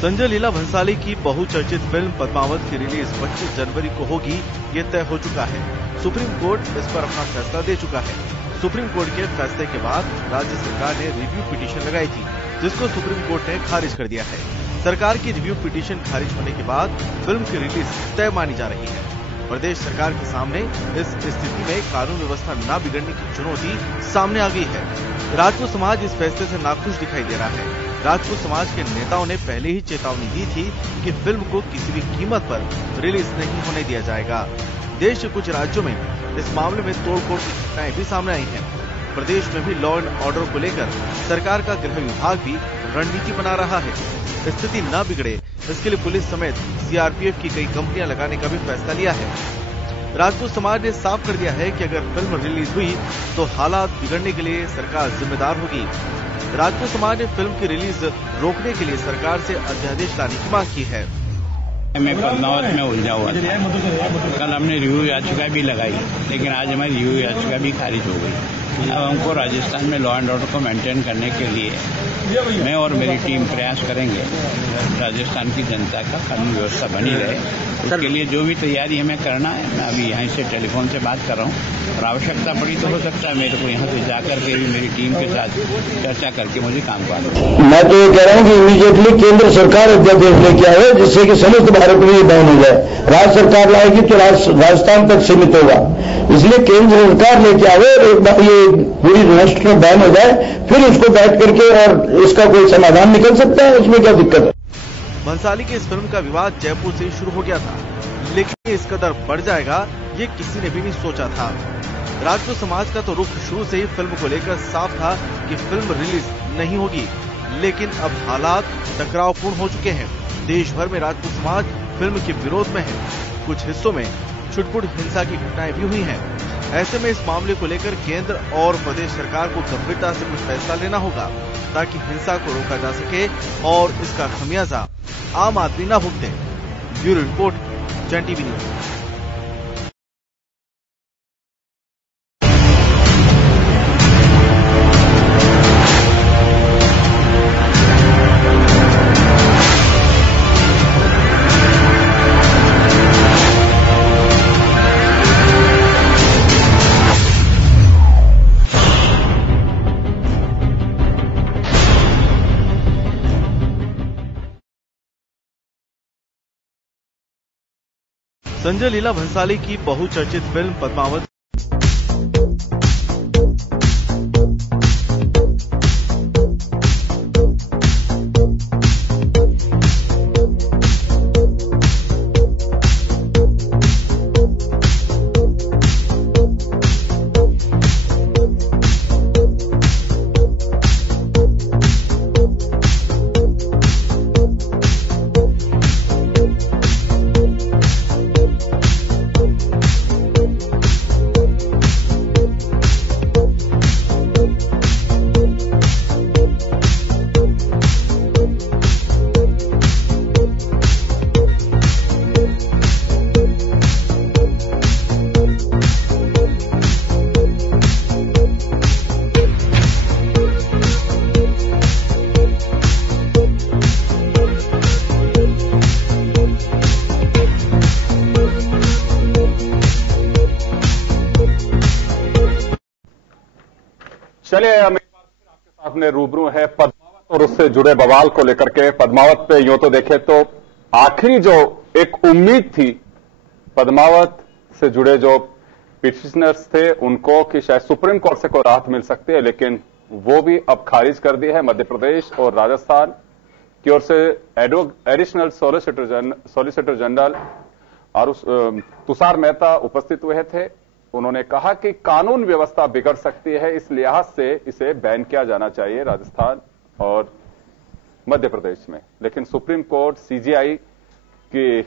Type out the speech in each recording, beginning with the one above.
संजय लीला भंसाली की बहुचर्चित फिल्म पद्मावत की रिलीज 25 जनवरी को होगी, ये तय हो चुका है। सुप्रीम कोर्ट इस पर अपना फैसला दे चुका है। सुप्रीम कोर्ट के फैसले के बाद राज्य सरकार ने रिव्यू पिटीशन लगाई थी, जिसको सुप्रीम कोर्ट ने खारिज कर दिया है। सरकार की रिव्यू पिटीशन खारिज होने के बाद फिल्म की रिलीज तय मानी जा रही है। प्रदेश सरकार के सामने इस स्थिति में कानून व्यवस्था न बिगड़ने की चुनौती सामने आ गई है। राजपूत समाज इस फैसले से नाखुश दिखाई दे रहा है। राजपूत समाज के नेताओं ने पहले ही चेतावनी दी थी कि फिल्म को किसी भी कीमत पर रिलीज नहीं होने दिया जाएगा। देश के कुछ राज्यों में इस मामले में तोड़फोड़ की घटनाएं भी सामने आई हैं। प्रदेश में भी लॉ एंड ऑर्डर को लेकर सरकार का गृह विभाग भी रणनीति बना रहा है। स्थिति न बिगड़े, इसके लिए पुलिस समेत सीआरपीएफ की कई कंपनियां लगाने का भी फैसला लिया है। राजपूत समाज ने साफ कर दिया है कि अगर फिल्म रिलीज हुई तो हालात बिगड़ने के लिए सरकार जिम्मेदार होगी। राजपूत समाज ने फिल्म की रिलीज रोकने के लिए सरकार से अध्यादेश लाने की मांग की है। मैं पद्मावत में उलझा हुआ था। कल हमने रिव्यू याचिका भी लगाई, लेकिन आज हमारी रिव्यू याचिका भी खारिज हो गई। अब हमको राजस्थान में लॉ एंड ऑर्डर को मेंटेन करने के लिए मैं और मेरी टीम प्रयास करेंगे। राजस्थान की जनता का कानून व्यवस्था बनी रहे, उसके लिए जो भी तैयारी हमें करना है, मैं अभी यहाँ से टेलीफोन से बात कर रहा हूँ और आवश्यकता पड़ी तो हो सकता है मेरे को यहाँ से जाकर के भी मेरी टीम के साथ चर्चा करके मुझे काम करना। मैं तो ये कह रहा हूँ कि इमीडिएटली केंद्र सरकार अध्यादेश लेके आए, जिससे कि समस्त भारत में ये बैन हो जाए। राज्य सरकार लाएगी तो राजस्थान तक सीमित होगा, इसलिए केंद्र सरकार लेके आए और एक बार ये पूरी राष्ट्र में बैन हो जाए, फिर उसको बैठ करके और इसका कोई समाधान निकल सकता है। इसमें क्या दिक्कत है? भंसाली की इस फिल्म का विवाद जयपुर से शुरू हो गया था, लेकिन इस कदर बढ़ जाएगा ये किसी ने भी नहीं सोचा था। राजपूत समाज का तो रुख शुरू से ही फिल्म को लेकर साफ था कि फिल्म रिलीज नहीं होगी, लेकिन अब हालात टकरावपूर्ण हो चुके हैं। देश भर में राजपूत समाज फिल्म के विरोध में है। कुछ हिस्सों में छुटपुट हिंसा की घटनाएं भी हुई हैं। ऐसे में इस मामले को लेकर केंद्र और प्रदेश सरकार को गंभीरता से कुछ फैसला लेना होगा, ताकि हिंसा को रोका जा सके और इसका खमियाजा आम आदमी न भुगते। ब्यूरो रिपोर्ट, जन टीवी न्यूज। संजय लीला भंसाली की बहुचर्चित फिल्म पद्मावत चलिए हम एक बार फिर आपके सामने रूबरू है पद्मावत और उससे जुड़े बवाल को लेकर के। पद्मावत पे यूं तो देखे तो आखिरी जो एक उम्मीद थी पद्मावत से जुड़े जो पिटिशनर्स थे उनको कि शायद सुप्रीम कोर्ट से कोई राहत मिल सकती है, लेकिन वो भी अब खारिज कर दी है। मध्य प्रदेश और राजस्थान की ओर से एडिशनल सॉलिसिटर जनरल और तुषार मेहता उपस्थित हुए थे। उन्होंने कहा कि कानून व्यवस्था बिगड़ सकती है, इस लिहाज से इसे बैन किया जाना चाहिए राजस्थान और मध्य प्रदेश में। लेकिन सुप्रीम कोर्ट सीजेआई की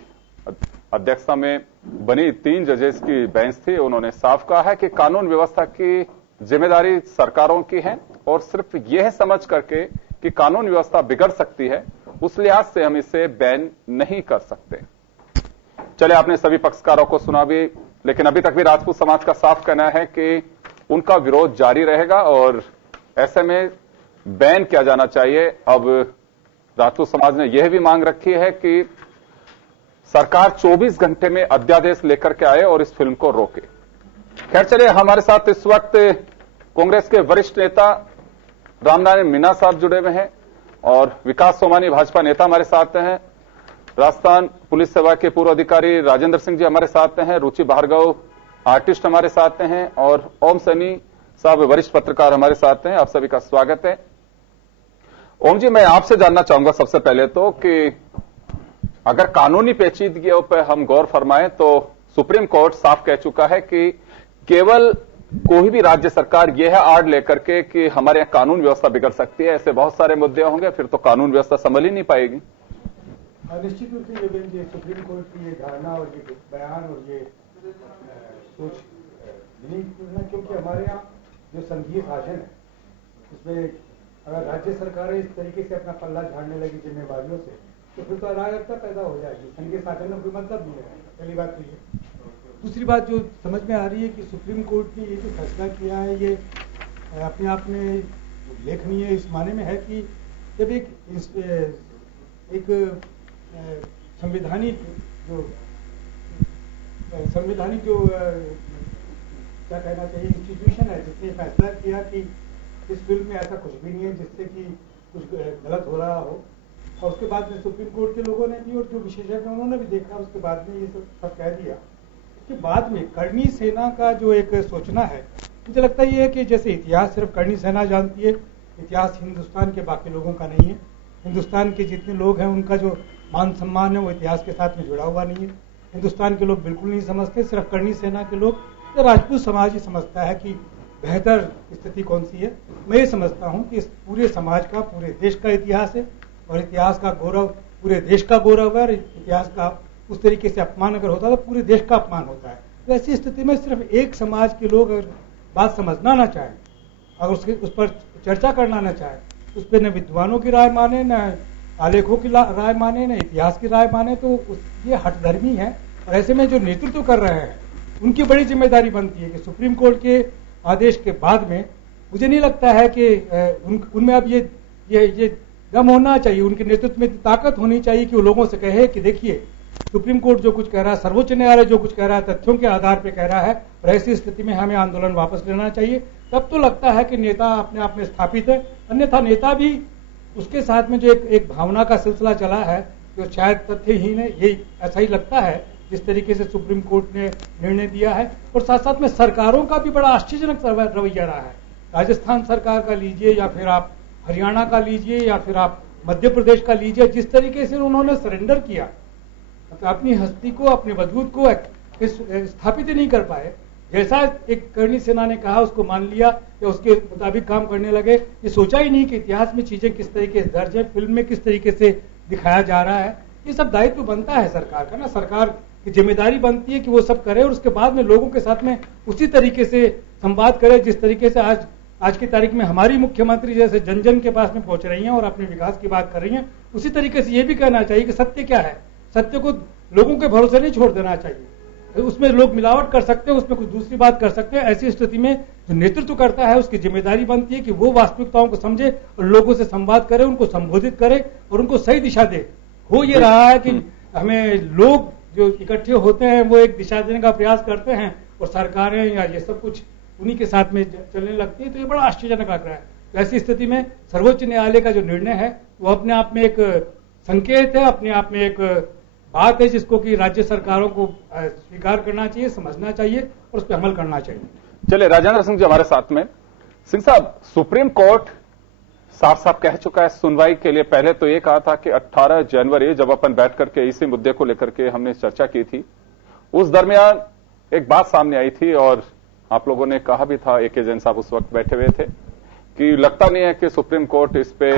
अध्यक्षता में बनी 3 जजेस की बेंच थी, उन्होंने साफ कहा है कि कानून व्यवस्था की जिम्मेदारी सरकारों की है और सिर्फ यह समझ करके कि कानून व्यवस्था बिगड़ सकती है उस लिहाज से हम इसे बैन नहीं कर सकते। चले, आपने सभी पक्षकारों को सुना भी, लेकिन अभी तक भी राजपूत समाज का साफ कहना है कि उनका विरोध जारी रहेगा और ऐसे में बैन किया जाना चाहिए। अब राजपूत समाज ने यह भी मांग रखी है कि सरकार 24 घंटे में अध्यादेश लेकर के आए और इस फिल्म को रोके। खैर चलिए, हमारे साथ इस वक्त कांग्रेस के वरिष्ठ नेता रामनारायण मीणा साहब जुड़े हुए हैं और विकास सोमानी भाजपा नेता हमारे साथ हैं, राजस्थान पुलिस सेवा के पूर्व अधिकारी राजेंद्र सिंह जी हमारे साथ हैं, रुचि भार्गव आर्टिस्ट हमारे साथ हैं और ओम सैनी साहब वरिष्ठ पत्रकार हमारे साथ हैं। आप सभी का स्वागत है। ओम जी, मैं आपसे जानना चाहूंगा सबसे पहले तो कि अगर कानूनी पेचीदगियों पर हम गौर फरमाएं तो सुप्रीम कोर्ट साफ कह चुका है कि केवल कोई भी राज्य सरकार यह आड़ लेकर के कि हमारे यहां कानून व्यवस्था बिगड़ सकती है, ऐसे बहुत सारे मुद्दे होंगे, फिर तो कानून व्यवस्था संभल ही नहीं पाएगी। निश्चित रूप से ये सुप्रीम कोर्ट की ये धारणा और ये बयान और ये सोच क्योंकि हमारे यहाँ जो संघीय शासन है उसमें अगर राज्य सरकारें इस तरीके से अपना पल्ला झाड़ने लगी जिम्मेवारियों से तो फिर तो अराजकता पैदा हो जाएगी। संघीय शासन में कोई मतलब नहीं है। पहली बात तो ये। दूसरी बात जो समझ में आ रही है कि सुप्रीम कोर्ट ने ये जो फैसला किया है ये अपने आप में उल्लेखनीय इस माने में है कि जब एक संवैधानिक जो क्या कहना चाहिए इंस्टीट्यूशन है जिसने फैसला किया कि इस फिल्म में ऐसा कुछ भी नहीं है जिससे कि कुछ गलत हो रहा हो, और उसके बाद में सुप्रीम कोर्ट के लोगों ने भी और जो विशेषज्ञ उन्होंने भी देखा, उसके बाद में ये सब कह दिया कि बाद में करणी सेना का जो एक सोचना है, मुझे लगता है कि जैसे इतिहास सिर्फ करणी सेना जानती है, इतिहास हिंदुस्तान के बाकी लोगों का नहीं है। हिंदुस्तान के जितने लोग हैं उनका जो मान सम्मान है वो इतिहास के साथ में जुड़ा हुआ नहीं है। हिंदुस्तान के लोग बिल्कुल नहीं समझते, सिर्फ करणी सेना के लोग या राजपूत समाज ही समझता है कि बेहतर स्थिति कौन सी है। मैं ये समझता हूँ कि इस पूरे समाज का, पूरे देश का इतिहास है और इतिहास का गौरव पूरे देश का गौरव है। इतिहास का उस तरीके से अपमान अगर होता है तो पूरे देश का अपमान होता है। तो ऐसी स्थिति में सिर्फ एक समाज के लोग अगर बात समझना ना चाहें, अगर उस पर चर्चा करना ना चाहें, उस पर न विद्वानों की राय माने, न आलेखों की राय माने, न इतिहास की राय माने, तो ये हठधर्मी है। और ऐसे में जो नेतृत्व कर रहे हैं उनकी बड़ी जिम्मेदारी बनती है कि सुप्रीम कोर्ट के आदेश के बाद में मुझे नहीं लगता है कि उनमें अब ये दम होना चाहिए, उनके नेतृत्व में ताकत होनी चाहिए कि वो लोगों से कहे कि देखिए सुप्रीम कोर्ट जो कुछ कह रहा है, सर्वोच्च न्यायालय जो कुछ कह रहा है, तथ्यों के आधार पर कह रहा है, और ऐसी स्थिति में हमें आंदोलन वापस लेना चाहिए। तब तो लगता है कि नेता अपने आप में स्थापित है। अन्यथा नेता भी उसके साथ में जो एक भावना का सिलसिला चला है जो शायद तथ्यहीन है, ये ऐसा ही लगता है जिस तरीके से सुप्रीम कोर्ट ने निर्णय दिया है। और साथ साथ में सरकारों का भी बड़ा आश्चर्यजनक रवैया रहा है। राजस्थान सरकार का लीजिए या फिर आप हरियाणा का लीजिए या फिर आप मध्य प्रदेश का लीजिए, जिस तरीके से उन्होंने सरेंडर किया, मतलब अपनी हस्ती को, अपने वजूद को स्थापित ही नहीं कर पाए। जैसा एक करणी सेना ने कहा उसको मान लिया या उसके मुताबिक काम करने लगे। ये सोचा ही नहीं कि इतिहास में चीजें किस तरीके से दर्ज है, फिल्म में किस तरीके से दिखाया जा रहा है। ये सब दायित्व बनता है सरकार का ना, सरकार की जिम्मेदारी बनती है कि वो सब करे और उसके बाद में लोगों के साथ में उसी तरीके से संवाद करे जिस तरीके से आज की तारीख में हमारी मुख्यमंत्री जैसे जन जन के पास में पहुंच रही हैं और अपने विकास की बात कर रही हैं। उसी तरीके से ये भी कहना चाहिए कि सत्य क्या है, सत्य को लोगों के भरोसे नहीं छोड़ देना चाहिए। उसमें लोग मिलावट कर सकते हैं, उसमें कुछ दूसरी बात कर सकते हैं। ऐसी स्थिति में जो नेतृत्व करता है उसकी जिम्मेदारी बनती है कि वो वास्तविकताओं को समझे और लोगों से संवाद करे, उनको संबोधित करे और उनको सही दिशा दे। हो ये रहा है कि हमें लोग जो इकट्ठे होते हैं वो एक दिशा देने का प्रयास करते हैं और सरकारें या ये सब कुछ उन्हीं के साथ में चलने लगती है। तो ये बड़ा आश्चर्यजनक लग रहा है। तो ऐसी स्थिति में सर्वोच्च न्यायालय का जो निर्णय है वो अपने आप में एक संकेत है, अपने आप में एक बात है जिसको कि राज्य सरकारों को स्वीकार करना चाहिए, समझना चाहिए और उस पर अमल करना चाहिए। चलिए, राजेंद्र सिंह जी हमारे साथ में। सिंह साहब, सुप्रीम कोर्ट साफ साफ कह चुका है सुनवाई के लिए। पहले तो ये कहा था कि 18 जनवरी जब अपन बैठ करके इसी मुद्दे को लेकर के हमने चर्चा की थी, उस दरमियान एक बात सामने आई थी और आप लोगों ने कहा भी था, AK जैन साहब उस वक्त बैठे हुए थे, कि लगता नहीं है कि सुप्रीम कोर्ट इस पे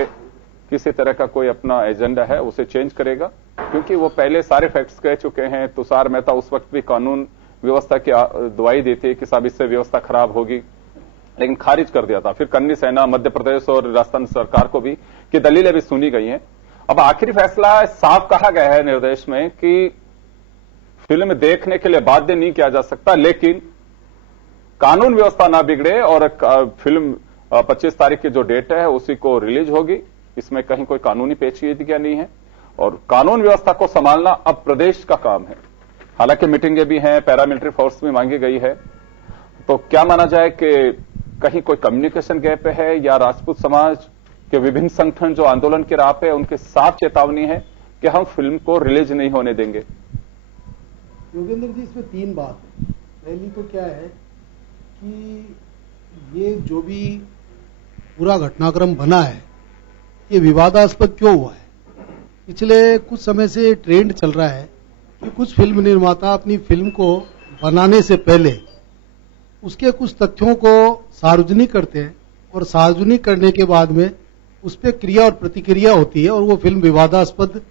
किसी तरह का कोई अपना एजेंडा है उसे चेंज करेगा, क्योंकि वो पहले सारे फैक्ट्स कह चुके हैं। तुषार मेहता उस वक्त भी कानून व्यवस्था की दुआई देती है कि साहब इससे व्यवस्था खराब होगी, लेकिन खारिज कर दिया था। फिर करणी सेना, मध्य प्रदेश और राजस्थान सरकार को भी की दलीलें भी सुनी गई हैं। अब आखिरी फैसला साफ कहा गया है निर्देश में कि फिल्म देखने के लिए बाध्य नहीं किया जा सकता, लेकिन कानून व्यवस्था ना बिगड़े और फिल्म 25 तारीख की जो डेट है उसी को रिलीज होगी इसमें कहीं कोई कानूनी पेचीदगियां नहीं है और कानून व्यवस्था को संभालना अब प्रदेश का काम है। हालांकि मीटिंगें भी हैं, पैरामिलिट्री फोर्स भी मांगी गई है, तो क्या माना जाए कि कहीं कोई कम्युनिकेशन गैप है या राजपूत समाज के विभिन्न संगठन जो आंदोलन की राह पे उनके साथ चेतावनी है कि हम फिल्म को रिलीज नहीं होने देंगे? योगेंद्र जी, इसमें 3 बात है। पहली तो क्या है कि ये जो भी पूरा घटनाक्रम बना है ये विवादास्पद क्यों हुआ है। पिछले कुछ समय से ट्रेंड चल रहा है कि कुछ फिल्म निर्माता अपनी फिल्म को बनाने से पहले उसके कुछ तथ्यों को सार्वजनिक करते हैं और सार्वजनिक करने के बाद में उस पर क्रिया और प्रतिक्रिया होती है और वो फिल्म विवादास्पद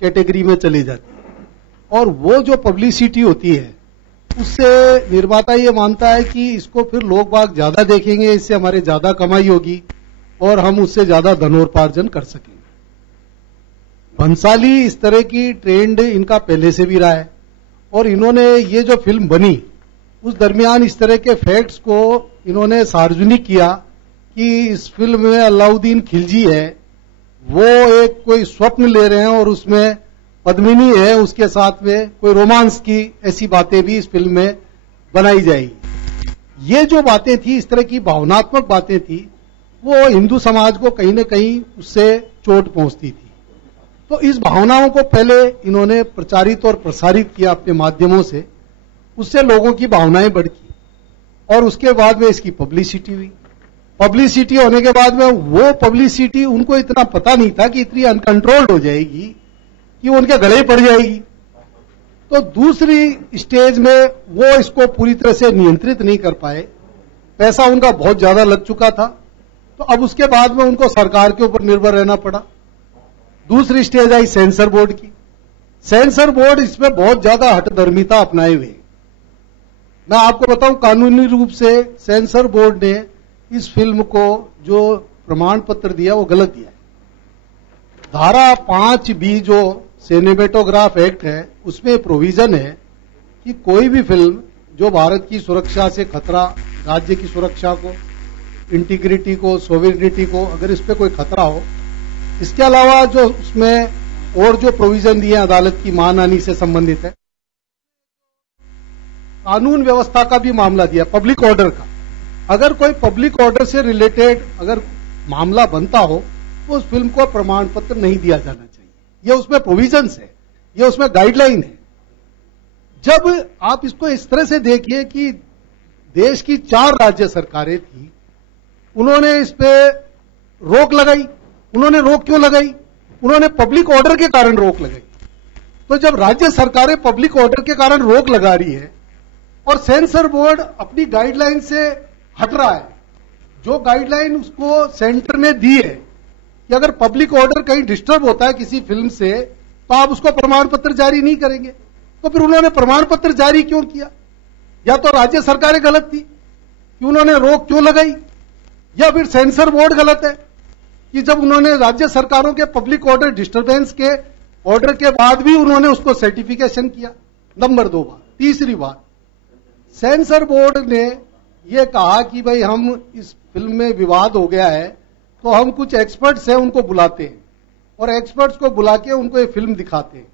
कैटेगरी में चली जाती है। और वो जो पब्लिसिटी होती है उससे निर्माता ये मानता है कि इसको फिर लोग बाग ज्यादा देखेंगे, इससे हमारे ज्यादा कमाई होगी और हम उससे ज्यादा धनोपार्जन कर सकेंगे। भंसाली इस तरह की ट्रेंड इनका पहले से भी रहा है और इन्होंने ये जो फिल्म बनी उस दरमियान इस तरह के फैक्ट्स को इन्होंने सार्वजनिक किया कि इस फिल्म में अलाउद्दीन खिलजी है, वो एक कोई स्वप्न ले रहे हैं और उसमें पद्मिनी है, उसके साथ में कोई रोमांस की ऐसी बातें भी इस फिल्म में बनाई जाएगी। ये जो बातें थी, इस तरह की भावनात्मक बातें थी, वो हिंदू समाज को कहीं न कहीं उससे चोट पहुंचती थी। तो इस भावनाओं को पहले इन्होंने प्रचारित और प्रसारित किया अपने माध्यमों से, उससे लोगों की भावनाएं बढ़ी और उसके बाद में इसकी पब्लिसिटी हुई। पब्लिसिटी होने के बाद में वो पब्लिसिटी उनको इतना पता नहीं था कि इतनी अनकंट्रोल्ड हो जाएगी कि वो उनके गले पड़ जाएगी। तो दूसरी स्टेज में वो इसको पूरी तरह से नियंत्रित नहीं कर पाए, पैसा उनका बहुत ज्यादा लग चुका था, तो अब उसके बाद में उनको सरकार के ऊपर निर्भर रहना पड़ा। दूसरी स्टेज आई सेंसर बोर्ड की। सेंसर बोर्ड इसमें बहुत ज्यादा हठधर्मिता अपनाए हुए। मैं आपको बताऊं, कानूनी रूप से सेंसर बोर्ड ने इस फिल्म को जो प्रमाण पत्र दिया वो गलत दिया है। धारा 5B जो सिनेमेटोग्राफ एक्ट है उसमें प्रोविजन है कि कोई भी फिल्म जो भारत की सुरक्षा से खतरा, राज्य की सुरक्षा को, इंटीग्रिटी को, सोवरेनिटी को, अगर इस पे कोई खतरा हो, इसके अलावा जो उसमें और जो प्रोविजन दिए अदालत की मानहानि से संबंधित है, कानून व्यवस्था का भी मामला दिया, पब्लिक ऑर्डर का। अगर कोई पब्लिक ऑर्डर से रिलेटेड अगर मामला बनता हो तो उस फिल्म को प्रमाण पत्र नहीं दिया जाना चाहिए। ये उसमें प्रोविजंस है, ये उसमें गाइडलाइन है। जब आप इसको इस तरह से देखिए कि देश की 4 राज्य सरकारें थी, उन्होंने इस पे रोक लगाई। उन्होंने रोक क्यों लगाई? उन्होंने पब्लिक ऑर्डर के कारण रोक लगाई। तो जब राज्य सरकारें पब्लिक ऑर्डर के कारण रोक लगा रही है और सेंसर बोर्ड अपनी गाइडलाइन से हट रहा है, जो गाइडलाइन उसको सेंटर ने दी है कि अगर पब्लिक ऑर्डर कहीं डिस्टर्ब होता है किसी फिल्म से तो आप उसको प्रमाण पत्र जारी नहीं करेंगे, तो फिर उन्होंने प्रमाण पत्र जारी क्यों किया? या तो राज्य सरकारें गलत थी कि उन्होंने रोक क्यों लगाई, या फिर सेंसर बोर्ड गलत है कि जब उन्होंने राज्य सरकारों के पब्लिक ऑर्डर डिस्टर्बेंस के ऑर्डर के बाद भी उन्होंने उसको सर्टिफिकेशन किया। नंबर 2 बात। तीसरी बात, सेंसर बोर्ड ने यह कहा कि भाई हम इस फिल्म में विवाद हो गया है तो हम कुछ एक्सपर्ट्स हैं उनको बुलाते हैं और एक्सपर्ट्स को बुला के उनको ये फिल्म दिखाते हैं।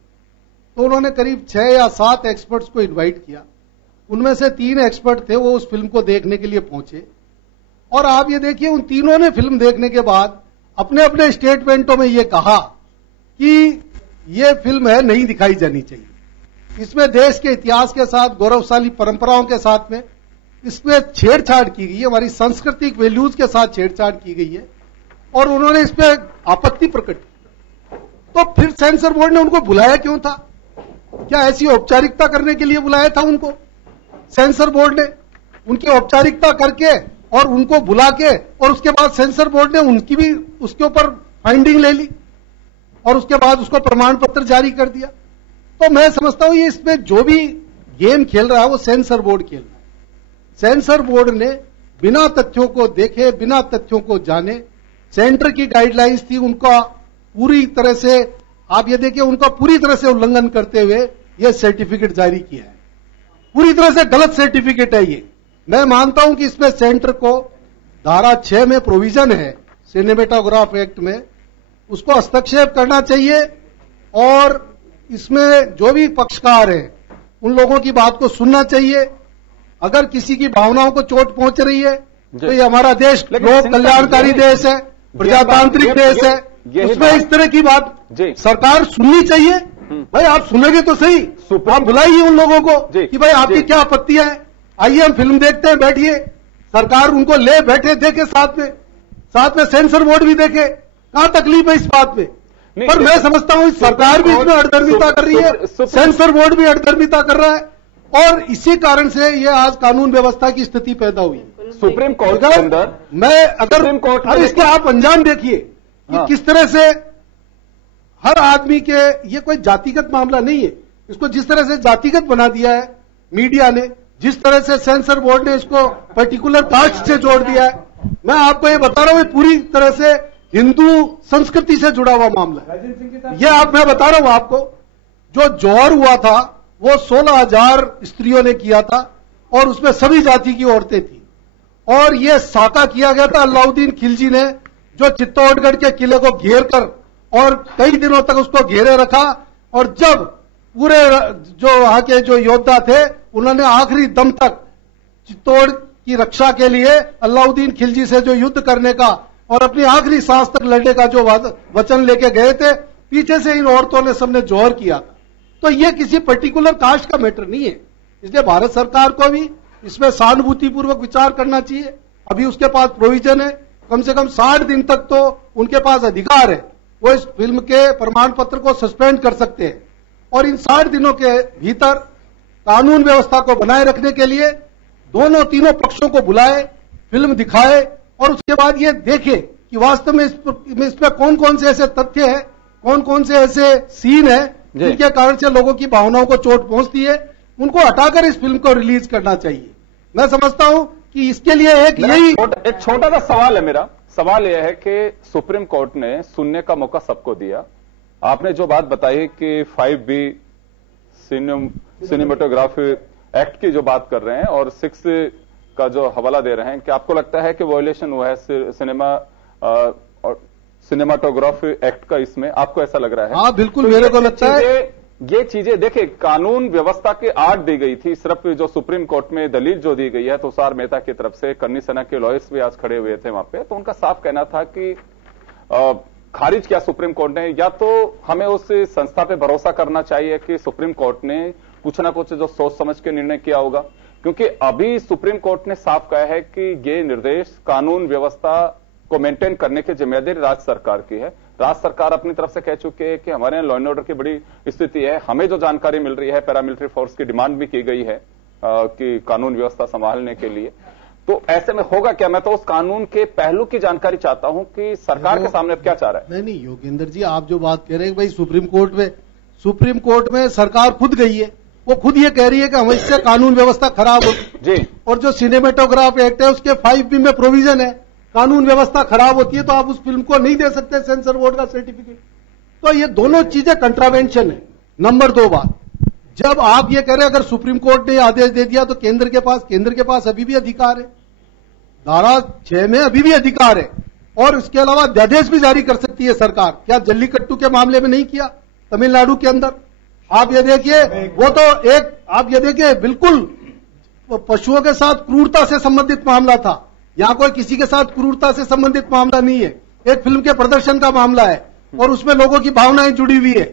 तो उन्होंने करीब 6 या 7 एक्सपर्ट्स को इनवाइट किया। उनमें से 3 एक्सपर्ट थे, वो उस फिल्म को देखने के लिए पहुंचे और आप ये देखिए उन तीनों ने फिल्म देखने के बाद अपने अपने स्टेटमेंटों में ये कहा कि ये फिल्म है नहीं दिखाई जानी चाहिए, इसमें देश के इतिहास के साथ, गौरवशाली परंपराओं के साथ में इसमें छेड़छाड़ की गई है, हमारी सांस्कृतिक वैल्यूज के साथ छेड़छाड़ की गई है और उन्होंने इस पर आपत्ति प्रकट की। तो फिर सेंसर बोर्ड ने उनको बुलाया क्यों था? क्या ऐसी औपचारिकता करने के लिए बुलाया था उनको? सेंसर बोर्ड ने उनकी औपचारिकता करके और उनको बुला के और उसके बाद सेंसर बोर्ड ने उनकी भी उसके ऊपर फाइंडिंग ले ली और उसके बाद उसको प्रमाण पत्र जारी कर दिया। तो मैं समझता हूं ये इसमें जो भी गेम खेल रहा है वो सेंसर बोर्ड खेल रहा है। सेंसर बोर्ड ने बिना तथ्यों को देखे, बिना तथ्यों को जाने, सेंटर की गाइडलाइंस थी उनका पूरी तरह से, आप ये देखिए उनका पूरी तरह से उल्लंघन करते हुए ये सर्टिफिकेट जारी किया है। पूरी तरह से गलत सर्टिफिकेट है ये। मैं मानता हूं कि इसमें सेंटर को धारा 6 में प्रोविजन है सिनेमेटोग्राफ एक्ट में उसको हस्तक्षेप करना चाहिए और इसमें जो भी पक्षकार है उन लोगों की बात को सुनना चाहिए। अगर किसी की भावनाओं को चोट पहुंच रही है तो ये हमारा देश लोक कल्याणकारी देश है, प्रजातांत्रिक देश है, उसमें इस तरह की बात सरकार सुननी चाहिए। भाई आप सुनेंगे तो सही, आप बुलाइए उन लोगों को कि भाई आपकी क्या आपत्तियां हैं, आइए हम फिल्म देखते हैं, बैठिए, सरकार उनको ले बैठे देखे, साथ में सेंसर बोर्ड भी देखे, कहां तकलीफ है इस बात में। पर मैं समझता हूं सरकार भी इसमें अड़दर्मिता कर रही है, सेंसर बोर्ड भी अड़दर्मिता कर रहा है और इसी कारण से ये आज कानून व्यवस्था की स्थिति पैदा हुई। सुप्रीम कोर्ट के अंदर अगर इसके आप अंजाम देखिए कि किस तरह से हर आदमी के, ये कोई जातिगत मामला नहीं है, इसको जिस तरह से जातिगत बना दिया है मीडिया ने, जिस तरह से सेंसर बोर्ड ने इसको पर्टिकुलर कास्ट से जोड़ दिया है, मैं आपको ये बता रहा हूं पूरी तरह से हिंदू संस्कृति से जुड़ा हुआ मामला है। ये मैं बता रहा हूं आपको, जो जौहर हुआ था वो 16,000 स्त्रियों ने किया था और उसमें सभी जाति की औरतें थी और ये साका किया गया था अलाउद्दीन खिलजी ने, जो चित्तौड़गढ़ के किले को घेर कर और कई दिनों तक उसको घेरे रखा और जब पूरे जो वहां के जो योद्धा थे उन्होंने आखिरी दम तक चित्तौड़ की रक्षा के लिए अलाउद्दीन खिलजी से जो युद्ध करने का और अपनी आखिरी सांस तक लड़ने का जो वचन लेके गए थे, पीछे से इन औरतों ने सबने जौहर किया था। तो ये किसी पर्टिकुलर कास्ट का मैटर नहीं है, इसलिए भारत सरकार को भी इसमें सहानुभूतिपूर्वक विचार करना चाहिए। अभी उसके पास प्रोविजन है, कम से कम 60 दिन तक तो उनके पास अधिकार है, वो इस फिल्म के प्रमाण पत्र को सस्पेंड कर सकते हैं और इन 60 दिनों के भीतर कानून व्यवस्था को बनाए रखने के लिए तीनों पक्षों को बुलाए, फिल्म दिखाए और उसके बाद ये देखे कि वास्तव में इसमें कौन कौन से ऐसे तथ्य हैं, कौन कौन से ऐसे सीन है जिनके कारण से लोगों की भावनाओं को चोट पहुंचती है, उनको हटाकर इस फिल्म को रिलीज करना चाहिए। मैं समझता हूं कि इसके लिए एक छोटा सा सवाल है। मेरा सवाल यह है कि सुप्रीम कोर्ट ने सुनने का मौका सबको दिया। आपने जो बात बताई कि 5B सिनेमेटोग्राफी एक्ट की जो बात कर रहे हैं और 6 का जो हवाला दे रहे हैं, क्या आपको लगता है कि वॉयलेशन हुआ है सिनेमाटोग्राफी एक्ट का? इसमें आपको ऐसा लग रहा है? हाँ बिल्कुल, मेरे को लगता है ये चीजें देखिए कानून व्यवस्था की आड़ दी गई थी। सिर्फ जो सुप्रीम कोर्ट में दलील जो दी गई है तुषार मेहता की तरफ से, करनी सेना के लॉयर्स भी आज खड़े हुए थे वहां पे, तो उनका साफ कहना था कि खारिज किया सुप्रीम कोर्ट ने, या तो हमें उस संस्था पे भरोसा करना चाहिए कि सुप्रीम कोर्ट ने कुछ ना कुछ जो सोच समझ के निर्णय किया होगा, क्योंकि अभी सुप्रीम कोर्ट ने साफ कहा है कि ये निर्देश कानून व्यवस्था को मेंटेन करने की जिम्मेदारी राज्य सरकार की है। राज्य सरकार अपनी तरफ से कह चुकी है कि हमारे यहाँ लॉ एंड ऑर्डर की बड़ी स्थिति है, हमें जो जानकारी मिल रही है, पैरामिलिट्री फोर्स की डिमांड भी की गई है कि कानून व्यवस्था संभालने के लिए। तो ऐसे में होगा क्या? मैं तो उस कानून के पहलू की जानकारी चाहता हूं कि सरकार के सामने क्या चाह रहा है। नहीं योगेंद्र जी, आप जो बात कह रहे हैं भाई सुप्रीम कोर्ट में सरकार खुद गई है, वो खुद ये कह रही है कि हम इससे कानून व्यवस्था खराब होगी जी। और जो सिनेमेटोग्राफ एक्ट है उसके 5B में प्रोविजन है, कानून व्यवस्था खराब होती है तो आप उस फिल्म को नहीं दे सकते सेंसर बोर्ड का सर्टिफिकेट। तो ये दोनों चीजें कंट्रावेंशन है। नंबर 2 बात, जब आप ये कह रहे हैं अगर सुप्रीम कोर्ट ने आदेश दे दिया तो केंद्र के पास अभी भी अधिकार है, धारा 6 में अभी भी अधिकार है और इसके अलावा अध्यादेश भी जारी कर सकती है सरकार। क्या जल्लीकट्टू के मामले में नहीं किया तमिलनाडु के अंदर? आप ये देखिए, वो तो आप ये देखिए बिल्कुल पशुओं के साथ क्रूरता से संबंधित मामला था, यहां कोई किसी के साथ क्रूरता से संबंधित मामला नहीं है, एक फिल्म के प्रदर्शन का मामला है और उसमें लोगों की भावनाएं जुड़ी हुई है।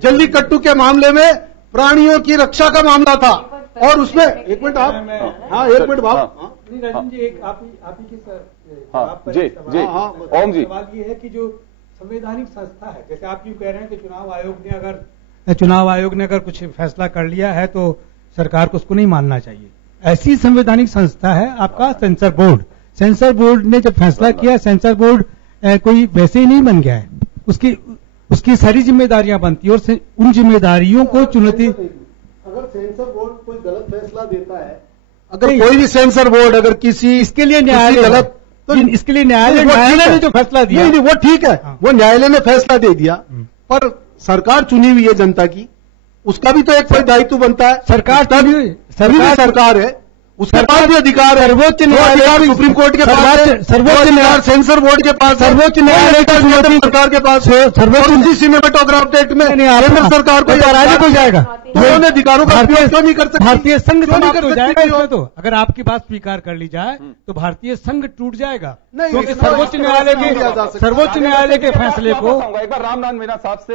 जल्लीकट्टू के मामले में प्राणियों की रक्षा का मामला था और उसमें एक मिनट आप एक मिनट राजन जी, एक आप ही के जी ओम जी, सवाल ये है कि जो संवैधानिक संस्था है, जैसे आप यूं कह रहे हैं कि चुनाव आयोग ने अगर कुछ फैसला कर लिया है तो सरकार को उसको नहीं मानना चाहिए। ऐसी संवैधानिक संस्था है आपका सेंसर बोर्ड। सेंसर बोर्ड ने जब फैसला किया, सेंसर बोर्ड कोई वैसे ही नहीं बन गया है, उसकी सारी जिम्मेदारियां बनती है और उन जिम्मेदारियों को चुनौती। अगर सेंसर बोर्ड कोई गलत फैसला देता है, अगर कोई भी सेंसर बोर्ड अगर किसी इसके लिए न्यायालय गलत, तो इसके लिए न्यायालय ने जो फैसला दिया नहीं वो ठीक है, वो न्यायालय ने फैसला दे दिया, पर सरकार चुनी हुई है जनता की, उसका भी तो एक दायित्व बनता है। सरकार है, उसके पास भी अधिकार है। सर्वोच्च न्यायालय, सुप्रीम कोर्ट के पास, सर्वोच्च न्यायालय, सेंसर बोर्ड के पास, सर्वोच्च न्यायालय का सरकार के पास, सर्वोच्च सिनेमेटोग्राफ एक्ट में केंद्र सरकार को राज्य हो जाएगा, तो उन्होंने अधिकारों का उपयोग क्यों नहीं कर सकते? भारतीय संघ समाप्त हो जाएगा इसमें। तो अगर आपकी बात स्वीकार कर ली जाए तो भारतीय संघ टूट जाएगा, क्योंकि सर्वोच्च न्यायालय के फैसले को। एक बार रामनाथ मीणा साहब से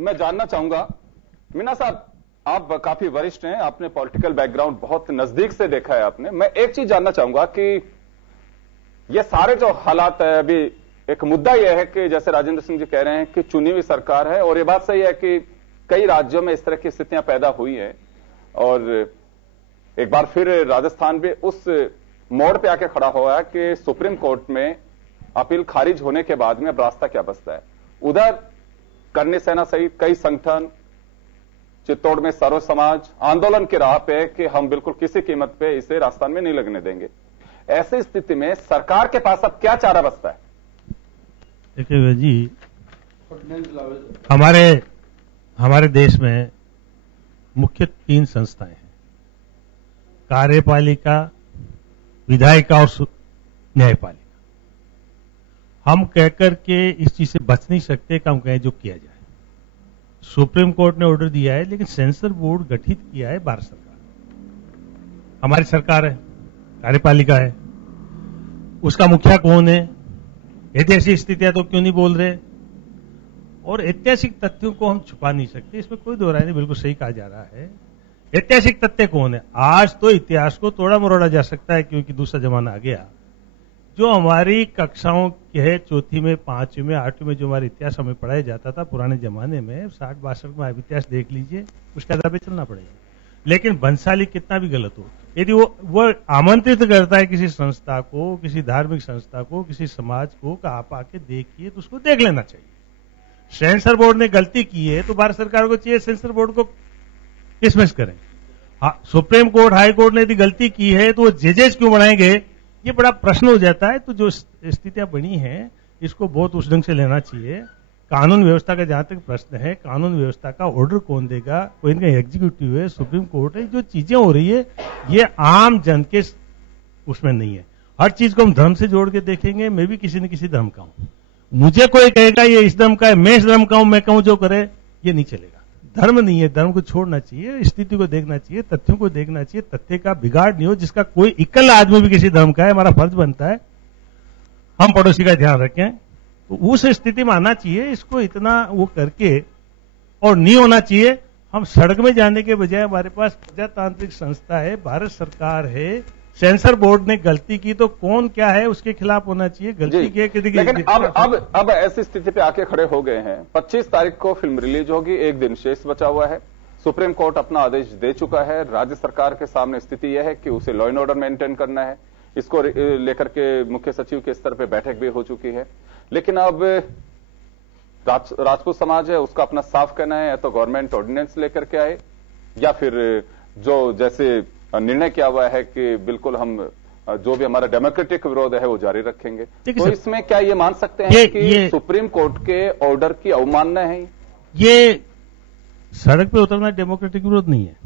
मैं जानना चाहूंगा। मीणा साहब, आप काफी वरिष्ठ हैं, आपने पॉलिटिकल बैकग्राउंड बहुत नजदीक से देखा है आपने। मैं एक चीज जानना चाहूंगा कि ये सारे जो हालात है, अभी एक मुद्दा यह है कि जैसे राजेंद्र सिंह जी कह रहे हैं कि चुनी हुई सरकार है, और ये बात सही है कि कई राज्यों में इस तरह की स्थितियां पैदा हुई हैं, और एक बार फिर राजस्थान भी उस मोड़ पे आके खड़ा हुआ है कि सुप्रीम कोर्ट में अपील खारिज होने के बाद में अब रास्ता क्या बचता है। उधर करनी सेना सहित कई संगठन, चित्तौड़ में सर्व समाज आंदोलन की राह पे कि हम बिल्कुल किसी कीमत पे इसे राजस्थान में नहीं लगने देंगे। ऐसी स्थिति में सरकार के पास अब क्या चारा बचता है? देखिए जी, हमारे देश में मुख्य 3 संस्थाएं हैं, कार्यपालिका, विधायिका और न्यायपालिका। हम कहकर के इस चीज से बच नहीं सकते कि हम कहें जो किया जाए। सुप्रीम कोर्ट ने ऑर्डर दिया है, लेकिन सेंसर बोर्ड गठित किया है भारत सरकार, हमारी सरकार है, कार्यपालिका है, उसका मुखिया कौन है, ऐतिहासिक स्थितियां तो क्यों नहीं बोल रहे, और ऐतिहासिक तथ्यों को हम छुपा नहीं सकते, इसमें कोई दो राय नहीं, बिल्कुल सही कहा जा रहा है। ऐतिहासिक तथ्य कौन है? आज तो इतिहास को तोड़ा मरोड़ा जा सकता है, क्योंकि दूसरा जमाना आ गया। जो हमारी कक्षाओं के 4वीं में, 5वीं में, 8वीं में जो हमारा इतिहास हमें पढ़ाया जाता था पुराने जमाने में, 60-62 में इतिहास देख लीजिए, उसके आधार पर चलना पड़ेगा। लेकिन बंसाली कितना भी गलत हो, यदि वो आमंत्रित करता है किसी संस्था को, किसी धार्मिक संस्था को, किसी समाज को कि आप आके देखिए, तो उसको देख लेना चाहिए। सेंसर बोर्ड ने गलती की है तो भारत सरकार को चाहिए सेंसर बोर्ड को डिसमिस करें। सुप्रीम कोर्ट, हाई कोर्ट ने यदि गलती की है तो वो जजेस क्यों बनाएंगे, ये बड़ा प्रश्न हो जाता है। तो जो स्थितियां बनी हैं इसको बहुत उस ढंग से लेना चाहिए। कानून व्यवस्था का जहां तक प्रश्न है, कानून व्यवस्था का ऑर्डर कौन देगा? कोई इनका एग्जीक्यूटिव है, सुप्रीम कोर्ट है। जो चीजें हो रही है ये आम जन के उसमें नहीं है। हर चीज को हम धर्म से जोड़ के देखेंगे। मैं भी किसी न किसी धर्म का हूं, मुझे कोई कहेगा ये इस धर्म का है, मैं इस धर्म का हूं, मैं कहूं जो करे, ये नहीं चलेगा। धर्म नहीं है, धर्म को छोड़ना चाहिए, स्थिति को देखना चाहिए, तथ्यों को देखना चाहिए। तथ्य का बिगाड़ नहीं हो, जिसका कोई इकल आदमी भी किसी धर्म का है, हमारा फर्ज बनता है हम पड़ोसी का ध्यान रखें। तो उस स्थिति में आना चाहिए। इसको इतना वो करके और नहीं होना चाहिए। हम सड़क में जाने के बजाय हमारे पास प्रजातांत्रिक संस्था है, भारत सरकार है, सेंसर बोर्ड ने गलती की तो कौन क्या है उसके खिलाफ होना चाहिए। गलती की लेकिन अब ऐसी स्थिति पे आके खड़े हो गए हैं। 25 तारीख को फिल्म रिलीज होगी, एक दिन शेष बचा हुआ है। सुप्रीम कोर्ट अपना आदेश दे चुका है। राज्य सरकार के सामने स्थिति यह है कि उसे लॉ एंड ऑर्डर मेंटेन करना है। इसको लेकर के मुख्य सचिव के स्तर पे बैठक भी हो चुकी है। लेकिन अब राजपूत समाज है, उसका अपना साफ कहना है, या तो गवर्नमेंट ऑर्डिनेंस लेकर के आए, या फिर जो जैसे निर्णय किया हुआ है कि बिल्कुल हम जो भी हमारा डेमोक्रेटिक विरोध है वो जारी रखेंगे। तो इसमें क्या ये मान सकते हैं कि सुप्रीम कोर्ट के ऑर्डर की अवमानना है? ये सड़क पे उतरना डेमोक्रेटिक विरोध नहीं है।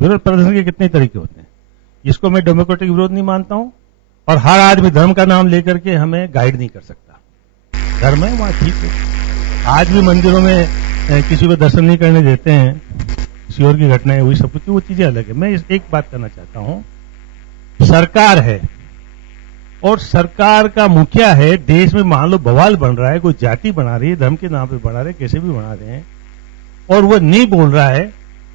विरोध प्रदर्शन के कितने तरीके होते हैं, इसको मैं डेमोक्रेटिक विरोध नहीं मानता हूं। और हर आदमी धर्म का नाम लेकर के हमें गाइड नहीं कर सकता। धर्म है वहां ठीक है। आज भी मंदिरों में किसी को दर्शन नहीं करने देते हैं, किसी और की घटनाएं हुई, सब कुछ, वो चीजें अलग है। मैं एक बात करना चाहता हूं, सरकार है और सरकार का मुखिया है, देश में मान लो बवाल बन रहा है, कोई जाति बना रही है, धर्म के नाम पे बना रहे, कैसे भी बना रहे हैं, और वो नहीं बोल रहा है,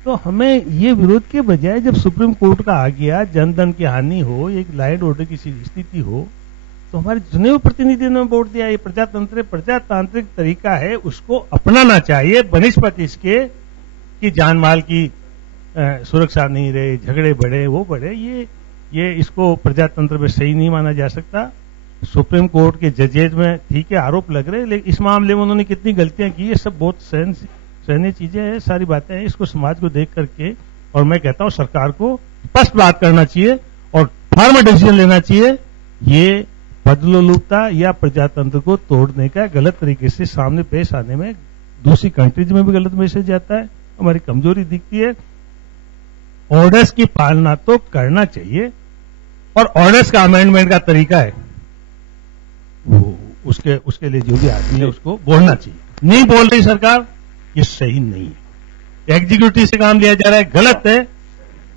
तो हमें ये विरोध के बजाय जब सुप्रीम कोर्ट का आ गया, जनधन की हानि हो, एक लाइट ऑर्डर की स्थिति हो, तो हमारे चुने हुए प्रतिनिधि ने वोट दिया। ये प्रजातांत्रिक तरीका है, उसको अपनाना चाहिए बनिस्पत इसके कि जान माल की सुरक्षा नहीं रहे, झगड़े बढ़े, वो बढ़े। ये इसको प्रजातंत्र में सही नहीं माना जा सकता। सुप्रीम कोर्ट के जजेज में ठीक है आरोप लग रहे, लेकिन इस मामले में उन्होंने कितनी गलतियां की, ये सब बहुत सहनीय चीजें हैं, सारी बातें हैं। इसको समाज को देख करके, और मैं कहता हूं सरकार को स्पष्ट बात करना चाहिए और फर्म डिसीजन लेना चाहिए। ये बदलोलुपता या प्रजातंत्र को तोड़ने का गलत तरीके से सामने पेश आने में दूसरी कंट्रीज में भी गलत मैसेज जाता है, हमारी कमजोरी दिखती है। ऑर्डर्स की पालना तो करना चाहिए, और ऑर्डर्स का अमेंडमेंट का तरीका है वो उसके लिए जो भी आदमी है उसको बोलना चाहिए। नहीं बोल रही सरकार, ये सही नहीं है। एग्जीक्यूटिव से काम लिया जा रहा है, गलत है।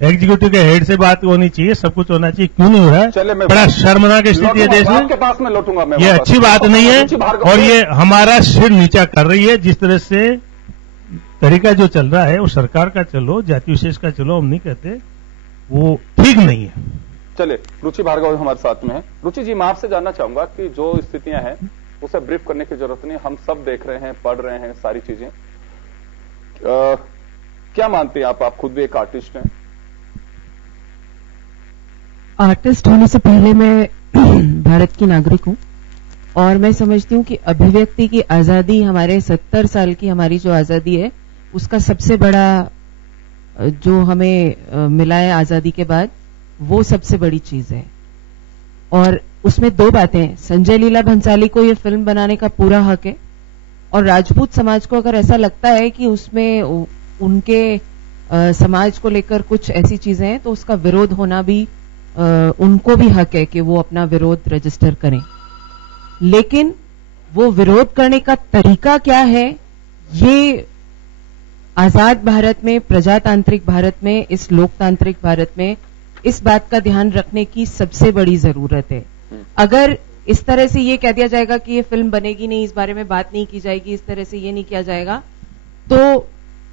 एग्जीक्यूटिव के हेड से बात होनी चाहिए, सब कुछ होना चाहिए, क्यों नहीं हो रहा है? बड़ा शर्मनाक स्थिति है देश में, के पास में लौटूंगा मैं। ये अच्छी बात नहीं है, और ये हमारा सिर नीचा कर रही है। जिस तरह से तरीका जो चल रहा है वो सरकार का चलो, जाति विशेष का चलो, हम नहीं कहते, वो ठीक नहीं है। चलिए, रुचि भार्गव हमारे साथ में है। रुचि जी, मैं आपसे जानना चाहूंगा कि जो स्थितियां हैं उसे ब्रीफ करने की जरूरत नहीं, हम सब देख रहे हैं, पढ़ रहे हैं सारी चीजें। क्या मानते हैं आप खुद भी एक आर्टिस्ट हैं? आर्टिस्ट होने से पहले मैं भारत की नागरिक हूं, और मैं समझती हूं कि अभिव्यक्ति की आजादी, हमारे 70 साल की हमारी जो आजादी है, उसका सबसे बड़ा जो हमें मिला है आजादी के बाद, वो सबसे बड़ी चीज है। और उसमें दो बातें हैं, संजय लीला भंसाली को ये फिल्म बनाने का पूरा हक है, और राजपूत समाज को अगर ऐसा लगता है कि उसमें उनके समाज को लेकर कुछ ऐसी चीजें हैं, तो उसका विरोध होना भी उनको भी हक है कि वो अपना विरोध रजिस्टर करें। लेकिन वो विरोध करने का तरीका क्या है, ये आजाद भारत में, प्रजातांत्रिक भारत में, इस लोकतांत्रिक भारत में इस बात का ध्यान रखने की सबसे बड़ी जरूरत है। अगर इस तरह से ये कह दिया जाएगा कि ये फिल्म बनेगी नहीं, इस बारे में बात नहीं की जाएगी, इस तरह से ये नहीं किया जाएगा, तो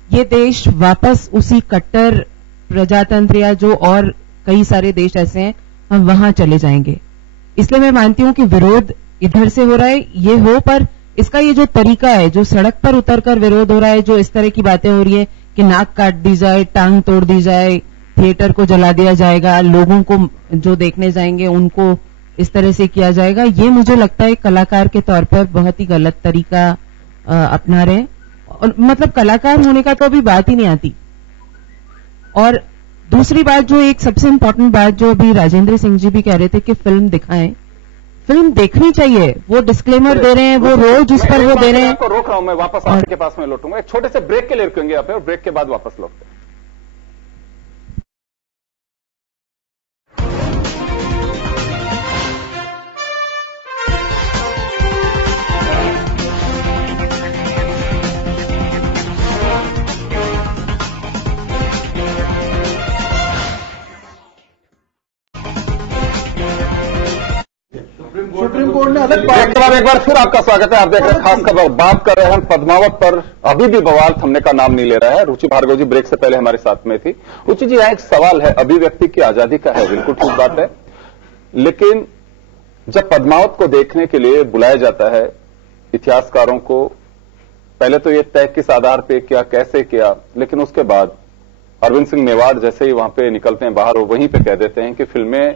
ये देश वापस उसी कट्टर प्रजातंत्र या जो और कई सारे देश ऐसे हैं, हम वहां चले जाएंगे। इसलिए मैं मानती हूं कि विरोध इधर से हो रहा है, ये हो, पर इसका ये जो तरीका है, जो सड़क पर उतरकर विरोध हो रहा है, जो इस तरह की बातें हो रही है कि नाक काट दी जाए, टांग तोड़ दी जाए, थिएटर को जला दिया जाएगा, लोगों को जो देखने जाएंगे उनको इस तरह से किया जाएगा, ये मुझे लगता है कलाकार के तौर पर बहुत ही गलत तरीका अपना रहे हैं। और मतलब कलाकार होने का तो अभी बात ही नहीं आती। और दूसरी बात, जो एक सबसे इंपॉर्टेंट बात जो अभी राजेंद्र सिंह जी भी कह रहे थे कि फिल्म दिखाएं, फिल्म देखनी चाहिए, वो डिस्क्लेमर दे रहे हैं, वो रोल जिस पर वो दे रहे हैं। रोक रहा हूं मैं, वापस आपके पास में लौटूंगा, एक छोटे से ब्रेक के लिए रुकेंगे यहाँ पे, और ब्रेक के बाद वापस लौटते हैं। सुप्रीम कोर्ट ने अलग एक बार फिर आपका स्वागत है। आप देख रहे हैं खास खबर, बात कर रहे हैं पद्मावत पर। अभी भी बवाल थमने का नाम नहीं ले रहा है। रुचि भार्गव जी ब्रेक से पहले हमारे साथ में थी। रुचि जी, यहाँ एक सवाल है, अभिव्यक्ति की आजादी का है, बिल्कुल ठीक बात है, लेकिन जब पद्मावत को देखने के लिए बुलाया जाता है इतिहासकारों को, पहले तो ये तय किस आधार पर किया, कैसे किया, लेकिन उसके बाद अरविंद सिंह मेवाड़ जैसे ही वहां पे निकलते हैं बाहर, वो वहीं पे कह देते हैं कि फिल्में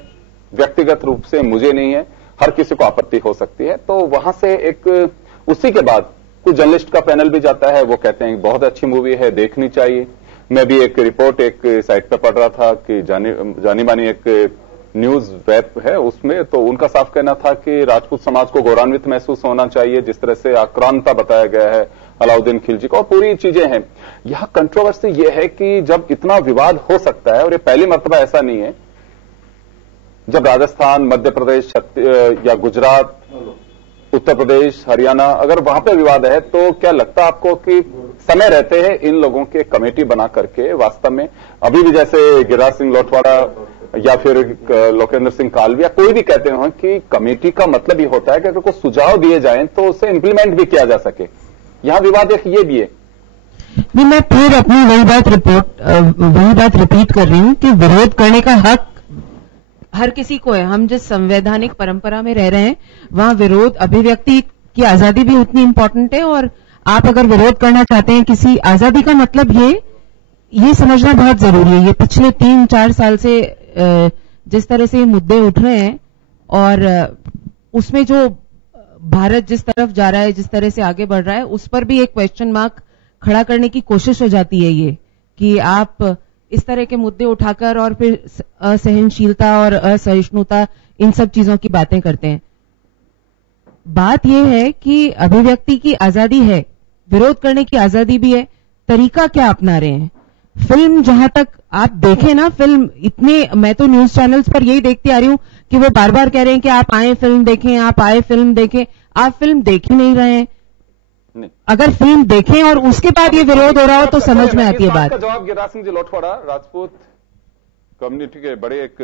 व्यक्तिगत रूप से मुझे नहीं है, हर किसी को आपत्ति हो सकती है। तो वहां से एक उसी के बाद कुछ जर्नलिस्ट का पैनल भी जाता है, वो कहते हैं बहुत अच्छी मूवी है, देखनी चाहिए। मैं भी एक रिपोर्ट एक साइट पर पढ़ रहा था कि जानी मानी एक न्यूज वेब है, उसमें तो उनका साफ कहना था कि राजपूत समाज को गौरवान्वित महसूस होना चाहिए, जिस तरह से आक्रांता बताया गया है अलाउद्दीन खिलजी को, और पूरी चीजें हैं। यह कंट्रोवर्सी यह है कि जब इतना विवाद हो सकता है, और ये पहली मर्तबा ऐसा नहीं है, जब राजस्थान, मध्य प्रदेश या गुजरात, उत्तर प्रदेश, हरियाणा, अगर वहां पे विवाद है, तो क्या लगता है आपको कि समय रहते हैं इन लोगों के कमेटी बना करके वास्तव में, अभी भी जैसे गिरिराज सिंह लोटवाड़ा या फिर लोकेंद्र सिंह कालविया कोई भी कहते हैं कि कमेटी का मतलब ये होता है कि अगर कोई सुझाव दिए जाएं तो उसे इंप्लीमेंट भी किया जा सके, यहां विवाद एक ये भी है। नहीं, मैं फिर अपनी वही बात रिपीट कर रही हूं कि विरोध करने का हक हर किसी को है। हम जिस संवैधानिक परंपरा में रह रहे हैं, वहां विरोध, अभिव्यक्ति की आजादी भी उतनी इंपॉर्टेंट है। और आप अगर विरोध करना चाहते हैं किसी आजादी का मतलब ये समझना बहुत जरूरी है। ये पिछले 3-4 साल से जिस तरह से ये मुद्दे उठ रहे हैं, और उसमें जो भारत जिस तरफ जा रहा है, जिस तरह से आगे बढ़ रहा है, उस पर भी एक क्वेश्चन मार्क खड़ा करने की कोशिश हो जाती है, ये कि आप इस तरह के मुद्दे उठाकर और फिर असहनशीलता और असहिष्णुता, इन सब चीजों की बातें करते हैं। बात यह है कि अभिव्यक्ति की आजादी है, विरोध करने की आजादी भी है, तरीका क्या अपना रहे हैं। फिल्म जहां तक आप देखें ना, फिल्म इतने, मैं तो न्यूज चैनल्स पर यही देखती आ रही हूं कि वो बार बार कह रहे हैं कि आप आए फिल्म देखें, आप आए फिल्म देखें। आप फिल्म देख ही नहीं रहे हैं। अगर फिल्म देखें और उसके बाद ये विरोध हो रहा हो तो समझ में आती है बात। जवाब गिरिराज सिंह जी लोटवाड़ा, राजपूत कम्युनिटी के बड़े एक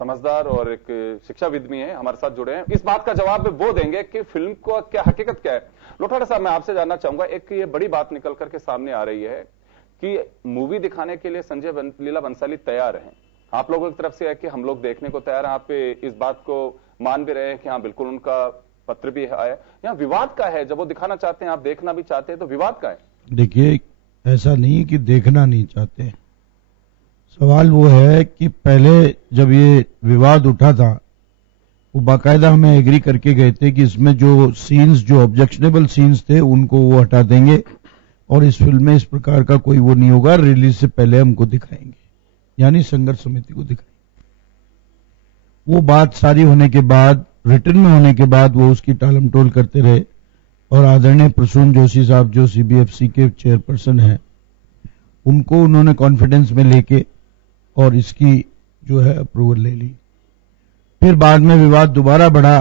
समझदार और एक शिक्षाविद भी हैं, हमारे साथ जुड़े हैं। इस बात का जवाब वो देंगे कि फिल्म को क्या हकीकत क्या है। लोटवाड़ा साहब, मैं आपसे जानना चाहूंगा, एक ये बड़ी बात निकल करके सामने आ रही है कि मूवी दिखाने के लिए संजय लीला बंसाली तैयार हैं। आप लोगों की तरफ से है कि हम लोग देखने को तैयार हैं, आप इस बात को मान भी रहे हैं कि हाँ बिल्कुल उनका पत्र भी आया। यहाँ विवाद का है, जब वो दिखाना चाहते हैं, आप देखना भी चाहते हैं, तो विवाद का है। देखिए, ऐसा नहीं है कि देखना नहीं चाहते, सवाल वो है कि पहले जब ये विवाद उठा था वो बाकायदा हमें एग्री करके गए थे कि इसमें जो सीन्स, जो ऑब्जेक्शनेबल सीन्स थे उनको वो हटा देंगे और इस फिल्म में इस प्रकार का कोई वो नहीं होगा, रिलीज से पहले हमको दिखाएंगे, यानी संघर्ष समिति को दिखाएंगे। वो बात सारी होने के बाद, रिटर्न में होने के बाद वो उसकी टालमटोल करते रहे और आदरणीय प्रसून जोशी साहब जो सीबीएफसी के चेयरपर्सन हैं, उनको उन्होंने कॉन्फिडेंस में लेके और इसकी जो है अप्रूवल ले ली। फिर बाद में विवाद दोबारा बढ़ा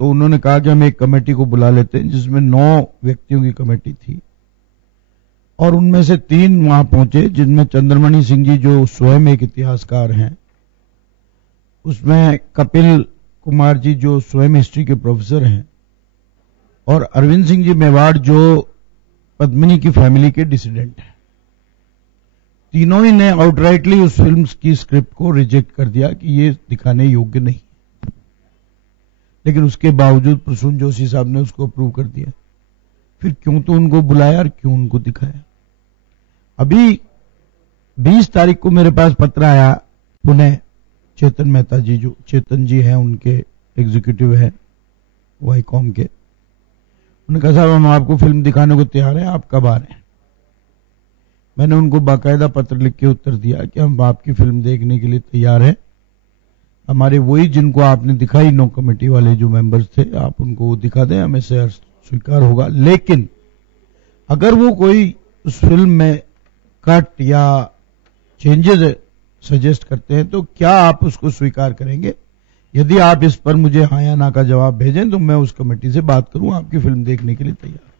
तो उन्होंने कहा कि हम एक कमेटी को बुला लेते हैं, जिसमें 9 व्यक्तियों की कमेटी थी और उनमें से 3 वहां पहुंचे, जिनमें चंद्रमणि सिंह जी जो स्वयं एक इतिहासकार हैं, उसमें कपिल कुमार जी जो स्वयं हिस्ट्री के प्रोफेसर हैं और अरविंद सिंह जी मेवाड़ जो पद्मिनी की फैमिली के डिसिडेंट हैं। तीनों ही ने आउटराइटली उस फिल्म की स्क्रिप्ट को रिजेक्ट कर दिया कि ये दिखाने योग्य नहीं, लेकिन उसके बावजूद प्रसून जोशी साहब ने उसको अप्रूव कर दिया। फिर क्यों तो उनको बुलाया और क्यों उनको दिखाया। अभी 20 तारीख को मेरे पास पत्र आया पुणे, चेतन मेहता जी जो चेतन जी हैं, उनके एग्जीक्यूटिव हैं वाईकॉम के, उन्होंने कहा साहब हम आपको फिल्म दिखाने को तैयार हैं, आप कब आ रहे हैं। मैंने उनको बाकायदा पत्र लिख के उत्तर दिया कि हम आपकी फिल्म देखने के लिए तैयार हैं, हमारे वही जिनको आपने दिखाई 9 कमेटी वाले जो मेंबर्स थे, आप उनको वो दिखा दें, हमें से स्वीकार होगा, लेकिन अगर वो कोई उस फिल्म में कट या चेंजेस सजेस्ट करते हैं तो क्या आप उसको स्वीकार करेंगे। यदि आप इस पर मुझे हाँ या ना का जवाब भेजें तो मैं उस कमेटी से बात करूं, आपकी फिल्म देखने के लिए तैयार।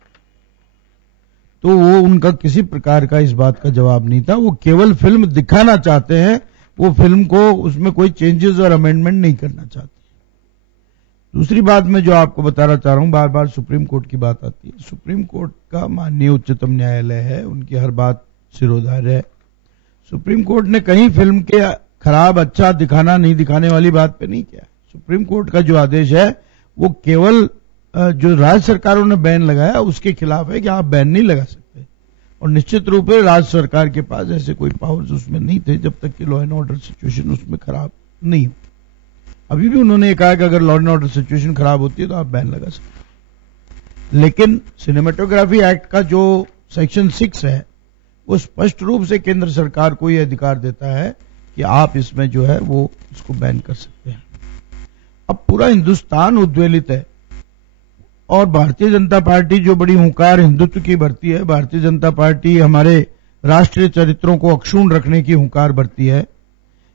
तो वो उनका किसी प्रकार का इस बात का जवाब नहीं था, वो केवल फिल्म दिखाना चाहते हैं, वो फिल्म को उसमें कोई चेंजेस और अमेंडमेंट नहीं करना चाहते। दूसरी बात मैं जो आपको बताना चाह रहा हूं, बार बार सुप्रीम कोर्ट की बात आती है। सुप्रीम कोर्ट का माननीय उच्चतम न्यायालय है, उनकी हर बात सिरोधार्य है। सुप्रीम कोर्ट ने कहीं फिल्म के खराब अच्छा दिखाना नहीं दिखाने वाली बात पे नहीं किया। सुप्रीम कोर्ट का जो आदेश है वो केवल जो राज्य सरकारों ने बैन लगाया उसके खिलाफ है कि आप बैन नहीं लगा सकते, और निश्चित रूप से राज्य सरकार के पास ऐसे कोई पावर्स उसमें नहीं थे जब तक कि लॉ एंड ऑर्डर सिचुएशन उसमें खराब नहीं हो। अभी भी उन्होंने कहा कि अगर लॉ एंड ऑर्डर सिचुएशन खराब होती है तो आप बैन लगा सकते, लेकिन सिनेमेटोग्राफी एक्ट का जो सेक्शन 6 है वो स्पष्ट रूप से केंद्र सरकार को यह अधिकार देता है कि आप इसमें जो है वो इसको बैन कर सकते हैं। अब पूरा हिंदुस्तान उद्वेलित है और भारतीय जनता पार्टी जो बड़ी हुंकार हिंदुत्व की भरती है, भारतीय जनता पार्टी हमारे राष्ट्रीय चरित्रों को अक्षुण्ण रखने की हुंकार भरती है।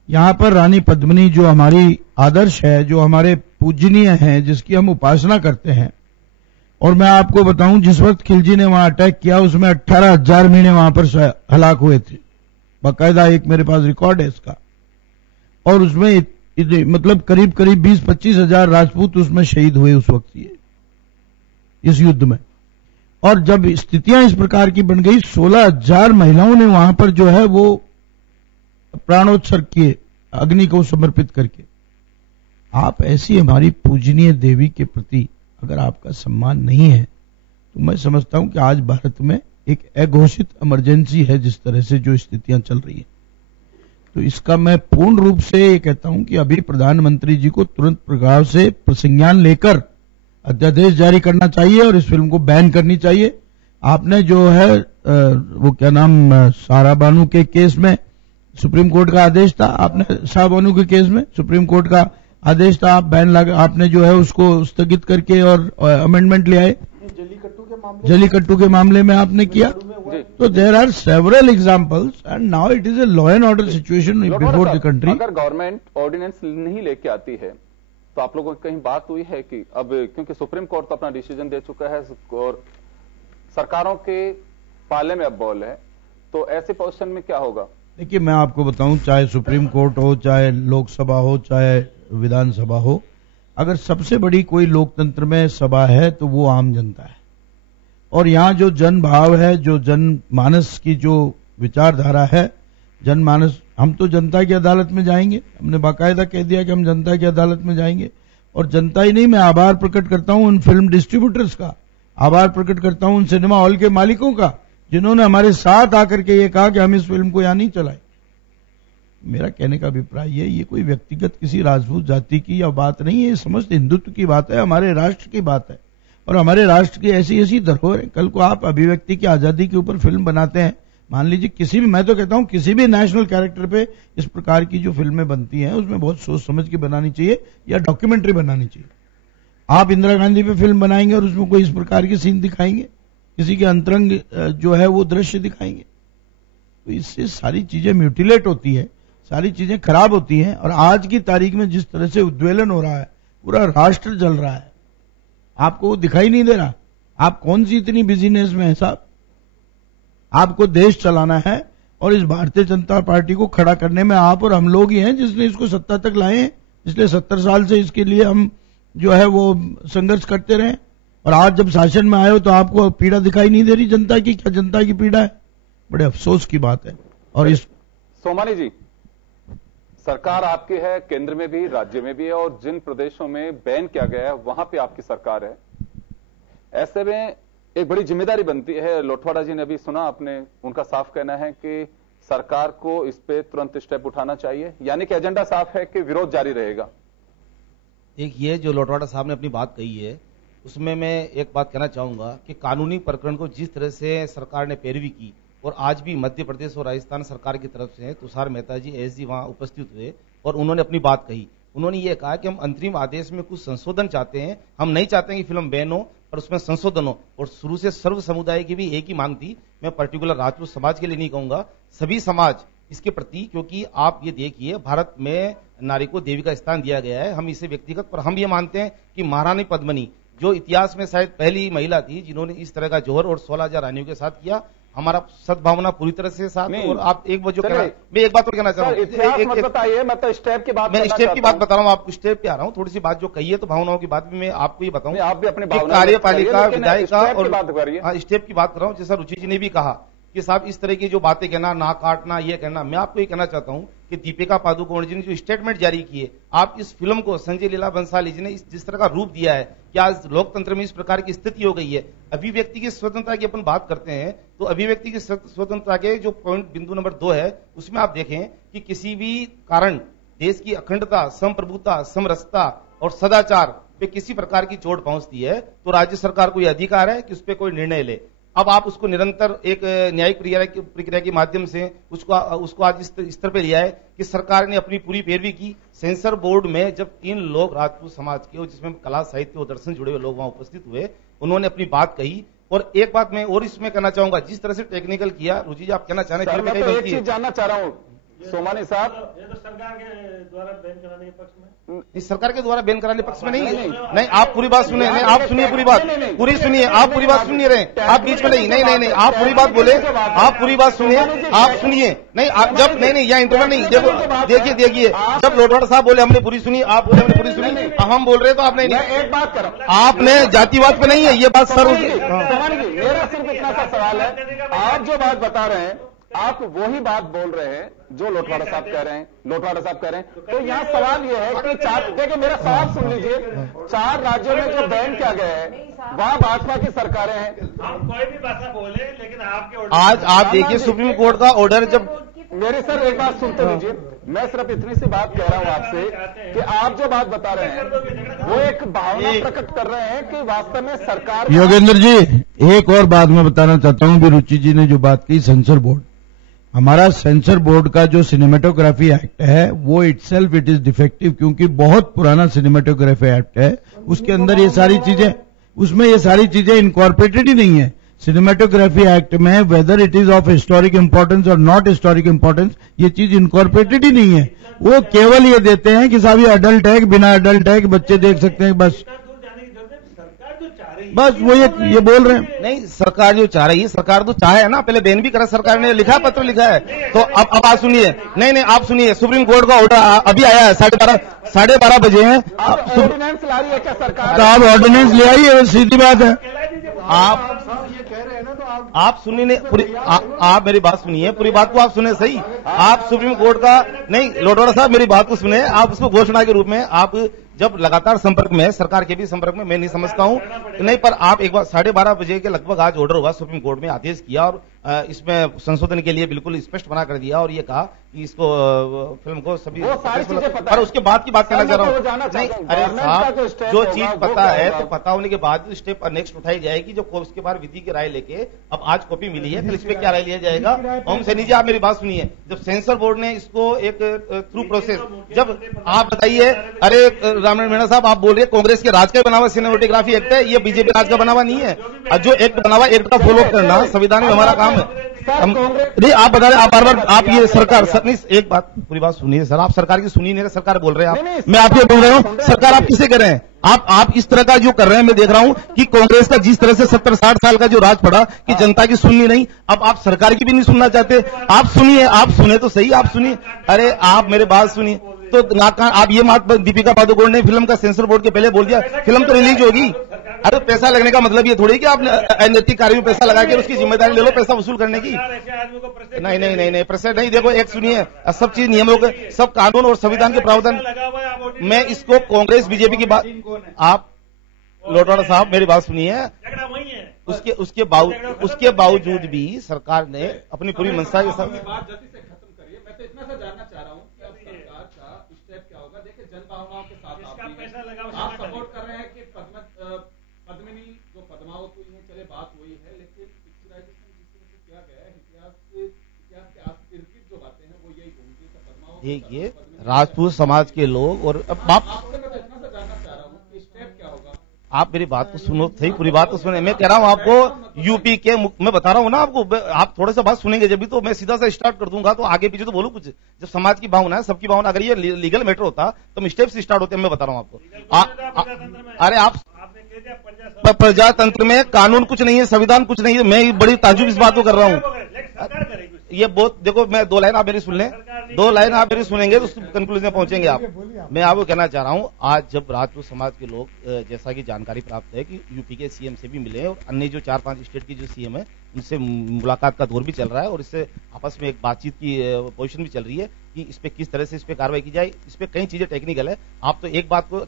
यहां पर रानी पद्मिनी जो हमारी आदर्श है, जो हमारे पूजनीय हैं, जिसकी हम उपासना करते हैं, और मैं आपको बताऊं जिस वक्त खिलजी ने वहां अटैक किया उसमें 18,000 महीने वहां पर हलाक हुए थे, बाकायदा एक मेरे पास रिकॉर्ड है इसका, और उसमें मतलब करीब 20-25 हजार राजपूत उसमें शहीद हुए उस वक्त ये इस युद्ध में। और जब स्थितियां इस प्रकार की बन गई, 16,000 महिलाओं ने वहां पर जो है वो प्राणोत्सर्ग किए अग्नि को समर्पित करके। आप ऐसी हमारी पूजनीय देवी के प्रति अगर आपका सम्मान नहीं है तो मैं समझता हूं कि आज भारत में एक अघोषित इमरजेंसी है जिस तरह से जो स्थितियां चल रही है। तो इसका मैं पूर्ण रूप से ये कहता हूं कि अभी प्रधानमंत्री जी को तुरंत प्रभाव से संज्ञान लेकर अध्यादेश जारी करना चाहिए और इस फिल्म को बैन करनी चाहिए। आपने जो है वो क्या नाम सारा बानू के केस में सुप्रीम कोर्ट का आदेश था, आपने शाह बानू के केस में सुप्रीम कोर्ट का आदेश था, आप बैन लगा, आपने जो है उसको स्थगित करके और अमेंडमेंट ले आए। जलीकट्टू के मामले में आपने किया, So there are several examples, and now it is a law and order situation before the country. अगर गवर्नमेंट ऑर्डिनेंस नहीं लेके आती है तो आप लोगों की कहीं बात हुई है कि अब क्योंकि सुप्रीम कोर्ट तो अपना डिसीजन दे चुका है और सरकारों के पाले में अब बॉल है, तो ऐसे पोजीशन में क्या होगा? देखिए, मैं आपको बताऊं, चाहे सुप्रीम कोर्ट हो, चाहे लोकसभा हो, चाहे विधानसभा हो, अगर सबसे बड़ी कोई लोकतंत्र में सभा है तो वो आम जनता है। और यहां जो जनभाव है, जो जनमानस की जो विचारधारा है, जनमानस, हम तो जनता की अदालत में जाएंगे। हमने बाकायदा कह दिया कि हम जनता की अदालत में जाएंगे। और जनता ही नहीं, मैं आभार प्रकट करता हूं उन फिल्म डिस्ट्रीब्यूटर्स का, आभार प्रकट करता हूं उन सिनेमा हॉल के मालिकों का, जिन्होंने हमारे साथ आकर के ये कहा कि हम इस फिल्म को यहां नहीं चलाएं। मेरा कहने का अभिप्राय ये कोई व्यक्तिगत किसी राजपूत जाति की या बात नहीं है, ये समस्त हिंदुत्व की बात है, हमारे राष्ट्र की बात है। और हमारे राष्ट्र की ऐसी ऐसी धरोहर है। कल को आप अभिव्यक्ति की आजादी के ऊपर फिल्म बनाते हैं, मान लीजिए किसी भी, मैं तो कहता हूं किसी भी नेशनल कैरेक्टर पे इस प्रकार की जो फिल्में बनती हैं उसमें बहुत सोच समझ के बनानी चाहिए या डॉक्यूमेंट्री बनानी चाहिए। आप इंदिरा गांधी पे फिल्म बनाएंगे और उसमें कोई इस प्रकार की सीन दिखाएंगे, किसी के अंतरंग जो है वो दृश्य दिखाएंगे, तो इससे सारी चीजें म्यूटिलेट होती है, सारी चीजें खराब होती हैं। और आज की तारीख में जिस तरह से उद्वेलन हो रहा है, पूरा राष्ट्र जल रहा है, आपको वो दिखाई नहीं दे रहा। आप कौन सी इतनी बिजीनेस में है साहब? आपको देश चलाना है और इस भारतीय जनता पार्टी को खड़ा करने में आप और हम लोग ही हैं जिसने इसको सत्ता तक लाए हैं। इसलिए 70 साल से इसके लिए हम जो है वो संघर्ष करते रहे, और आज जब शासन में आए हो तो आपको पीड़ा दिखाई नहीं दे रही जनता की? क्या जनता की पीड़ा है? बड़े अफसोस की बात है। और इस सोमानी जी, सरकार आपकी है, केंद्र में भी, राज्य में भी है, और जिन प्रदेशों में बैन किया गया है वहां पे आपकी सरकार है। ऐसे में एक बड़ी जिम्मेदारी बनती है। लोटवाड़ा जी ने अभी सुना आपने, उनका साफ कहना है कि सरकार को इस पे तुरंत स्टेप उठाना चाहिए, यानी कि एजेंडा साफ है कि विरोध जारी रहेगा। एक ये जो लोटवाड़ा साहब ने अपनी बात कही है, उसमें मैं एक बात कहना चाहूंगा कि कानूनी प्रकरण को जिस तरह से सरकार ने पैरवी की, और आज भी मध्य प्रदेश और राजस्थान सरकार की तरफ से तुषार मेहता जी एसजी वहां उपस्थित हुए और उन्होंने अपनी बात कही। उन्होंने ये कहा कि हम अंतरिम आदेश में कुछ संशोधन चाहते हैं, हम नहीं चाहते हैं कि फिल्म बैन हो पर उसमें संशोधन हो। और शुरू से सर्व समुदाय की भी एक ही मांग थी, मैं पर्टिकुलर राजपूत समाज के लिए नहीं कहूंगा, सभी समाज इसके प्रति, क्योंकि आप ये देखिए भारत में नारी को देवी का स्थान दिया गया है। हम इसे व्यक्तिगत, पर हम ये मानते हैं कि महारानी पद्मिनी जो इतिहास में शायद पहली महिला थी जिन्होंने इस तरह का जौहर और 16,000 रानियों के साथ किया, हमारा सद्भावना पूरी तरह से साथ। और आप एक बात जो कहना, मैं एक बात और कहना चाह रहा हूँ, मैं तो स्टेप की बात, मैं स्टेप की बात बता रहा हूँ, आपको स्टेप पे आ रहा हूँ। थोड़ी सी बात जो कही है तो भावनाओं की बात भी मैं आपको ये बताऊं, आप भी अपनी कार्यपालिका, विधायिका और बात स्टेप की बात कर रहा हूँ। जैसा रुचि जी ने भी कहा कि साहब इस तरह की जो बातें कहना, ना काटना, ये कहना, मैं आपको ये कहना चाहता हूं कि दीपिका पादुकोण जी ने जो स्टेटमेंट जारी किए, आप इस फिल्म को संजय लीला बंसाली जी ने जिस तरह का रूप दिया है, क्या आज लोकतंत्र में इस प्रकार की स्थिति हो गई है। अभिव्यक्ति की स्वतंत्रता की अपन बात करते हैं तो अभिव्यक्ति की स्वतंत्रता के जो पॉइंट बिंदु नंबर 2 है, उसमें आप देखें कि किसी भी कारण देश की अखंडता, संप्रभुता, समरसता और सदाचार पे किसी प्रकार की चोट पहुंचती है तो राज्य सरकार को यह अधिकार है कि उस पर कोई निर्णय ले। अब आप उसको निरंतर एक न्यायिक प्रक्रिया के माध्यम से उसको आज इस स्तर पे लिया है कि सरकार ने अपनी पूरी पैरवी की। सेंसर बोर्ड में जब 3 लोग राजपूत समाज के, जिसमें कला, साहित्य और दर्शन जुड़े हुए लोग वहां उपस्थित हुए, उन्होंने अपनी बात कही। और एक बात मैं और इसमें कहना चाहूंगा, जिस तरह से टेक्निकल किया, रुचि जी आप कहना चाहने एक चीज जानना चाह रहा हूं सोमानी साहब, ये तो सरकार के द्वारा बैन कराने के पक्ष में, इस सरकार के द्वारा बैन कराने पक्ष में नहीं, आप पूरी बात सुनिए, नहीं आप सुनिए पूरी बात, पूरी सुनिए, आप पूरी बात सुनिए रहे, आप बीच में नहीं, आप पूरी बात बोले, आप पूरी बात सुनिए, आप सुनिए, नहीं आप जब नहीं यहाँ इंटरव्यू नहीं, देखो देखिए जब लोटवाड़ा साहब बोले हमने पूरी सुनी, आप बोले हमने पूरी सुनी, हम बोल रहे तो आप नहीं, एक बात करो, आपने जातिवाद पे नहीं है ये बात सर। मेरा सिर्फ इतना सा सवाल है, आप जो बात बता रहे हैं आप वही बात बोल रहे हैं जो लोटवाड़ा साहब कह रहे हैं, तो यहाँ सवाल ये है कि देखिए मेरा सवाल सुन लीजिए, 4 राज्यों में जो बैन किया गया है वहाँ भाजपा की सरकारें हैं। हम कोई भी भाषा बोले लेकिन आपके आज आप देखिए सुप्रीम कोर्ट का ऑर्डर, जब मेरी सर एक बात सुनते लीजिए, मैं सिर्फ इतनी सी बात कह रहा हूं आपसे कि आप जो बात बता रहे हैं वो एक भावना प्रकट कर रहे हैं कि वास्तव में सरकार। योगेंद्र जी एक और बात मैं बताना चाहता हूं कि रुचि जी ने जो बात की, सेंसर बोर्ड, हमारा सेंसर बोर्ड का जो सिनेमेटोग्राफी एक्ट है वो इटसेल्फ इट इज डिफेक्टिव, क्योंकि बहुत पुराना सिनेमेटोग्राफी एक्ट है, उसके अंदर ये सारी चीजें, उसमें ये सारी चीजें इनकॉर्पोरेटेड ही नहीं है। सिनेमेटोग्राफी एक्ट में whether it is of historic importance और नॉट हिस्टोरिक इंपॉर्टेंस, ये चीज इनकॉर्पोरेटेड ही नहीं है। वो केवल ये देते हैं कि साहब ये अडल्ट है, बिना अडल्ट है कि बच्चे देख सकते हैं, बस वो ये बोल रहे हैं। नहीं, सरकार जो चाह रही है, सरकार तो चाहे है ना, पहले बैन भी करा, सरकार ने लिखा, पत्र लिखा है। तो अब आप सुनिए, नहीं आप सुनिए, सुप्रीम कोर्ट का ऑर्डर अभी आया है, 12:30 बजे हैं। ऑर्डिनेंस ला रही है क्या सरकार? आप ऑर्डिनेंस ले आइए, सीधी बात है। आप सुनिए आप मेरी बात सुनिए, पूरी बात को आप सुने सही। आप सुप्रीम कोर्ट का नहीं, लोटवाड़ा साहब मेरी बात को सुने, आप उसको घोषणा के रूप में आप जब लगातार संपर्क में, सरकार के भी संपर्क में, मैं नहीं समझता हूं नहीं, पर आप एक बार 12:30 बजे के लगभग आज ऑर्डर हुआ, सुप्रीम कोर्ट में आदेश किया और इसमें संशोधन के लिए बिल्कुल स्पष्ट बना कर दिया और ये कहा कि इसको फिल्म को सभी पर उसके बाद की बात करना चाह रहा हूँ। नहीं अरे साहब, जो चीज पता है तो पता होने के बाद स्टेप नेक्स्ट उठाई जाएगी, जो उसके बाद विधि की राय लेके, अब आज कॉपी मिली है, कल इस पे क्या राय लिया जाएगा। ओम सैनी जी, आप मेरी बात सुनिए, जब सेंसर बोर्ड ने इसको एक थ्रू प्रोसेस, जब आप बताइए, अरे रामनारायण मीणा साहब आप बोल रहे कांग्रेस के राज का बना हुआ सिनेमेटोग्राफी एक्ट है, ये बीजेपी राज का बना हुआ नहीं है। जो एक्ट बना हुआ एक्ट का फॉलो करना संविधान में हमारा काम है। नहीं आप बता रहे, आप बार-बार आप ये सरकार नहीं, एक बात पूरी बात सुनिए सर, आप सरकार की सुनिए नहीं, सरकार बोल रहे हैं आप, मैं आपको बोल रहा हूँ सरकार आप किसे कर रहे हैं? आप इस तरह का जो कर रहे हैं, मैं देख रहा हूं कि कांग्रेस का जिस तरह से 70-60 साल का जो राज पड़ा कि जनता की सुननी नहीं, अब आप सरकार की भी नहीं सुनना चाहते। आप सुनिए, आप सुने तो सही, आप सुनिए, अरे आप मेरे बात सुनिए तो आप ये बात दीपिका पादुकोण ने फिल्म का सेंसर बोर्ड के पहले बोल दिया, फिल्म तो रिलीज होगी। अरे पैसा लगने का मतलब ये थोड़ी कि आप अनैतिक कार्यों में पैसा लगा के उसकी जिम्मेदारी ले लो पैसा वसूल करने की। नहीं प्रेसिडेंट नहीं, देखो एक सुनिए, सब चीज नियमों के, सब कानून और संविधान के प्रावधान, मैं इसको कांग्रेस बीजेपी की बात, आप लोटवाड़ा साहब मेरी बात सुनिए, उसके बावजूद भी सरकार ने अपनी पूरी मंशा के साथ भावनाओं के साथ आप सपोर्ट कर रहे हैं कि पद्मिनी जो पद्मावत हुई है, चले बात हुई है, लेकिन पिक्चराइजेशन जिस तरह से किया गया है, इतिहास के आस-इर्द जो बातें हैं वो यही घूमती है। पद्मावत देखिए राजपूत समाज के लोग, और आपसे मैं इतना सा जानना चाह रहा हूँ कि स्टेप क्या होगा। आप मेरी बात को सुनो सही, पूरी बात तो सुने, मैं कह रहा हूं आपको यूपी के, मैं बता रहा हूं ना आपको, आप थोड़ा सा बात सुनेंगे जब भी तो मैं सीधा सा स्टार्ट कर दूंगा, तो आगे पीछे तो बोलूं कुछ। जब समाज की भावना है, सबकी भावना, अगर ये लीगल मैटर होता तो हम स्टेप से स्टार्ट होते हैं, मैं बता रहा हूं आपको। अरे आप प्रजातंत्र में कानून कुछ नहीं है, संविधान कुछ नहीं है, मैं बड़ी ताजुब इस बात को कर रहा हूं। ये बहुत, देखो मैं 2 लाइन आप मेरी सुन लें, 2 लाइन आप मेरी सुनेंगे तो कंक्लूजन में पहुंचेंगे आप। मैं आपको कहना चाह रहा हूं, आज जब राजपूत समाज के लोग, जैसा कि जानकारी प्राप्त है कि यूपी के सीएम से भी मिले और अन्य जो 4-5 स्टेट की जो सीएम है उनसे मुलाकात का दौर भी चल रहा है और इससे आपस में एक बातचीत की पोजीशन भी चल रही है कि इस पे किस तरह से इस पे कार्रवाई की जाए। इस पे कई चीजें टेक्निकल है, आप तो एक बात को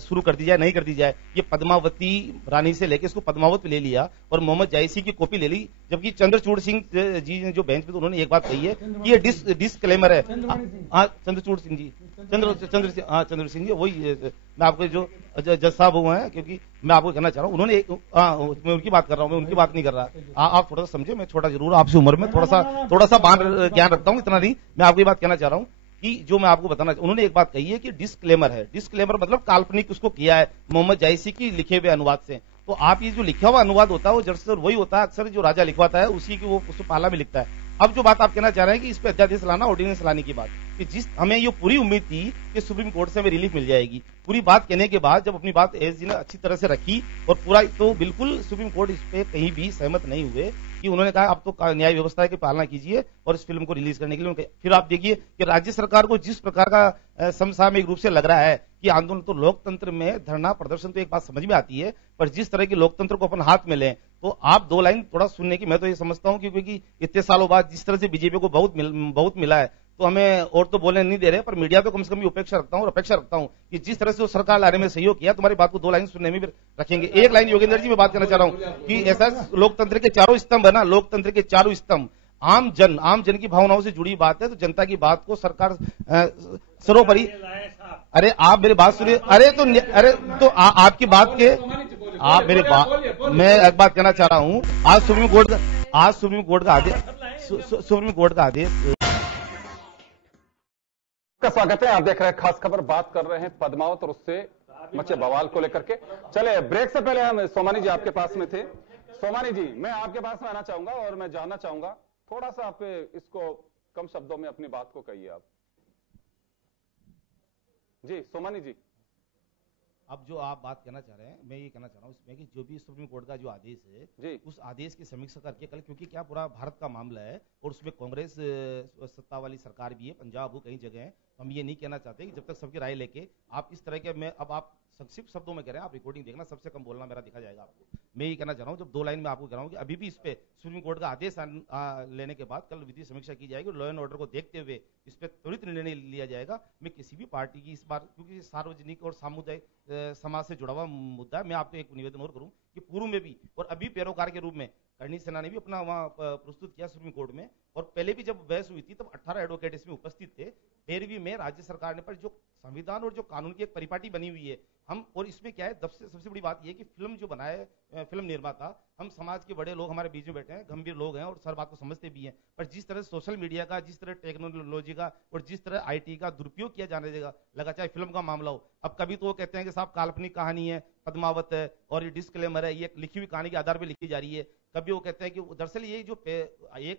शुरू कर दी जाए, नहीं कर दी जाए। ये पद्मावती रानी से लेके इसको पद्मावत ले लिया और मोहम्मद जायसी की कॉपी ले ली, जबकि चंद्रचूड़ सिंह जी ने जो बेंच पे, तो उन्होंने एक बात कही है कि ये डिस्क्लेमर है। चंद्रचूड़ सिंह जी, चंद्र सिंह जी, वही मैं आपको जो जज साहब हुए हैं, क्योंकि मैं आपको कहना चाह रहा हूँ, उन्होंने मैं उनकी बात कर रहा हूँ, मैं उनकी बात नहीं कर रहा। आप थोड़ा सा समझे, मैं छोटा जरूर आपसे उम्र में थोड़ा सा ज्ञान रखता हूँ, इतना नहीं, मैं आपको ये बात कहना चाह रहा हूँ कि जो मैं आपको बताना, उन्होंने एक बात कही है कि डिस्क्लेमर है। डिस्क्लेमर मतलब काल्पनिक उसको किया है मोहम्मद जायसी की लिखे हुए अनुवाद से। तो आप ये जो लिखा हुआ अनुवाद होता है वो जर्सर वही होता है, अक्सर जो राजा लिखवाता है उसी की वो उसको पाला में लिखता है। अब जो बात आप कहना चाह रहे हैं कि इस पे अध्यादेश लाना, ऑर्डिनेंस लाने की बात, कि जिस हमें ये पूरी उम्मीद थी कि सुप्रीम कोर्ट से हमें रिलीफ मिल जाएगी, पूरी बात कहने के बाद जब अपनी बात एस जी ने अच्छी तरह से रखी और पूरा, तो बिल्कुल सुप्रीम कोर्ट इस पे कहीं भी सहमत नहीं हुए कि उन्होंने कहा अब तो न्याय व्यवस्था की पालना कीजिए और इस फिल्म को रिलीज करने के लिए। फिर आप देखिए कि राज्य सरकार को जिस प्रकार का समसामयिक रूप से लग रहा है कि आंदोलन, तो लोकतंत्र में धरना प्रदर्शन तो एक बात समझ में आती है, पर जिस तरह के लोकतंत्र को अपन हाथ में लें, तो आप 2 लाइन थोड़ा सुनने की मैं तो ये समझता हूं, क्योंकि इतने सालों बाद जिस तरह से बीजेपी को बहुत मिला है, तो हमें और तो बोलने नहीं दे रहे, पर मीडिया तो कम से कम अपेक्षा रखता हूं और अपेक्षा रखता हूं कि जिस तरह से सरकार लाने में सहयोग किया, तुम्हारी बात को 2 लाइन सुनने में भी रखेंगे। 1 लाइन योगेंद्र जी मैं बात करना चाह रहा हूं कि ऐसा लोकतंत्र के 4 स्तंभ है ना, लोकतंत्र के 4 स्तंभ, आम जन की भावनाओं से जुड़ी बात है, तो जनता की बात को सरकार सर्वोपरि। अरे आप मेरी बात सुनिए, अरे तो आपकी बात के, आप मेरी बात, मैं एक बात कहना चाह रहा हूं, आज सुप्रीम कोर्ट का आदेश का स्वागत है। आप देख रहे हैं खास खबर, बात कर रहे हैं पद्मावत और उससे मचे बवाल को लेकर के। चले ब्रेक से पहले हम सोमानी जी आपके पास में थे, सोमानी जी, मैं आपके पास में आना चाहूंगा और मैं जानना चाहूंगा, थोड़ा सा आप इसको कम शब्दों में अपनी बात को कहिए आप जी। सोमानी जी, अब जो आप बात कहना चाह रहे हैं, मैं ये कहना चाह रहा हूं इसमें कि जो भी सुप्रीम कोर्ट का जो आदेश है जी, उस आदेश की समीक्षा करके कल, क्योंकि क्या पूरा भारत का मामला है और उसमें कांग्रेस सत्ता वाली सरकार भी है, पंजाब हो, कई जगह है, तो हम ये नहीं कहना चाहते कि जब तक सबकी राय लेके आप इस तरह के, मैं अब आप संक्षिप्त शब्दों में कह रहे हैं, आप रिकॉर्डिंग देखना, सबसे कम बोलना मेरा दिखा जाएगा आपको। मैं ये कहना चाह रहा हूं, जब 2 लाइन में आपको कह रहा हूं कि अभी भी इस पे सुप्रीम कोर्ट का आदेश लेने के बाद कल विधि समीक्षा की जाएगी और लॉ एंड ऑर्डर को देखते हुए इस पे त्वरित निर्णय लिया जाएगा। मैं किसी भी पार्टी की इस बार, क्योंकि सार्वजनिक और सामुदायिक समाज से जुड़ा हुआ मुद्दा है, मैं आपको एक निवेदन और करूं कि पूर्व में भी और अभी पैरोकार के रूप में करणी सेना ने भी अपना वहां प्रस्तुत किया सुप्रीम कोर्ट में, और पहले भी जब बहस हुई थी तब 18 एडवोकेट इसमें उपस्थित थे। पैरवी में राज्य सरकार ने पर जो संविधान और जो कानून की एक परिपाटी बनी हुई है, हम, और इसमें क्या है, सबसे बड़ी बात यह है कि फिल्म जो बनाए, फिल्म निर्माता, हम समाज के बड़े लोग हमारे बीच में बैठे हैं, गंभीर लोग हैं और सर बात को समझते भी हैं, पर जिस तरह सोशल मीडिया का, जिस तरह टेक्नोलॉजी का और जिस तरह आईटी का दुरुपयोग किया जाने लगा, चाहे फिल्म का मामला हो। अब कभी तो वो कहते हैं कि साहब काल्पनिक कहानी है, पद्मावत है और ये डिस्क्लेमर है, ये लिखी हुई कहानी के आधार पर लिखी जा रही है। कभी वो कहते हैं कि दरअसल ये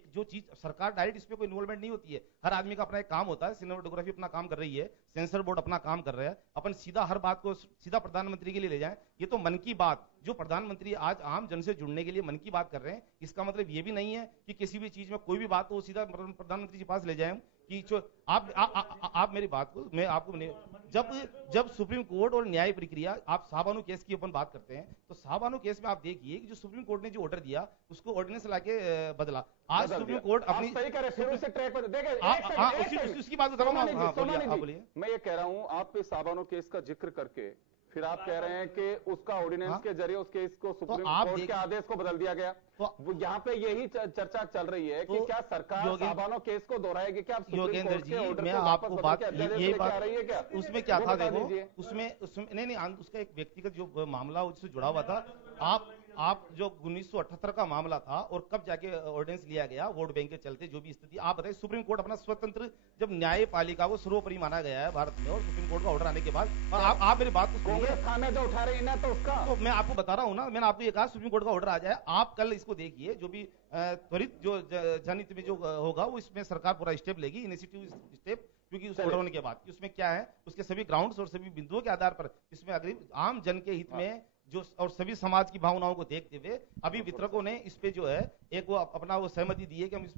जो चीज सरकार डायरेक्ट इसमें कोई इन्वॉल्वमेंट नहीं होती है, हर आदमी का अपना एक काम होता है, सिनेमेटोग्राफी अपना काम कर रही है, सेंसर बोर्ड अपना काम कर रहा है, अपन सीधा हर बात को सीधा प्रधानमंत्री के लिए ले जाएं। ये तो मन की बात, जो प्रधानमंत्री आज आम जन से जुड़ने के लिए मन की बात कर रहे हैं, इसका मतलब ये भी नहीं है कि किसी भी चीज में कोई भी बात हो सीधा प्रधानमंत्री के पास ले जाए कि जो आप मेरी बात को, मैं आपको जब सुप्रीम कोर्ट और न्याय प्रक्रिया, आप शाहबानो केस की अपन बात करते हैं, तो शाहबानो केस में आप देखिए कि जो सुप्रीम कोर्ट ने जो ऑर्डर दिया उसको ऑर्डिनेंस लाके बदला। आज सुप्रीम कोर्ट अपनी सही करे, फिर उसे ट्रैक पर उसकी बात बता रहा हूं। बोलिए। मैं ये कह रहा हूं, आप शाहबानो केस का जिक्र करके फिर आप कह रहे हैं कि उसका ऑर्डिनेंस के जरिए उस केस को सुप्रीम कोर्ट के आदेश को बदल दिया गया। तो यहाँ पे यही चर्चा चल रही है कि क्या सरकार शाहबानो केस को दोहराएगी, क्या योगेंद्र जी, मैं आपको बात यही बात रही है क्या? उसमें क्या था, देखो उसमें नहीं, उसका एक व्यक्तिगत जो मामला उससे जुड़ा हुआ था। आप जो 1978 का मामला था और कब जाके ऑर्डिनेंस लिया गया वोट बैंक के चलते, जो भी स्थिति आप बताइए, सुप्रीम कोर्ट अपना स्वतंत्र, जब न्यायपालिका को सर्वोपरि माना गया है भारत में और सुप्रीम कोर्ट का ऑर्डर आने के बाद, और आप मेरी बात को सुनिए, खाना जो उठा रही है ना, तो उसका तो मैं आपको बता रहा हूं ना, मैंने आपको ये कहा सुप्रीम कोर्ट का ऑर्डर आ जाए, आप कल इसको देखिए, जो भी त्वरित जो जनहित में जो होगा वो इसमें सरकार पूरा स्टेप लेगी, इनिशिएटिव स्टेप, क्योंकि उस ऑर्डर होने के बाद उसमें क्या है, उसके सभी ग्राउंड्स और सभी बिंदुओं के आधार पर इसमें अग्रिम आम जन के हित में जो और सभी समाज की भावनाओं को देखते हुए अभी वितरकों ने इस पे जो है एक वो अपना वो सहमति दी है कि हम इस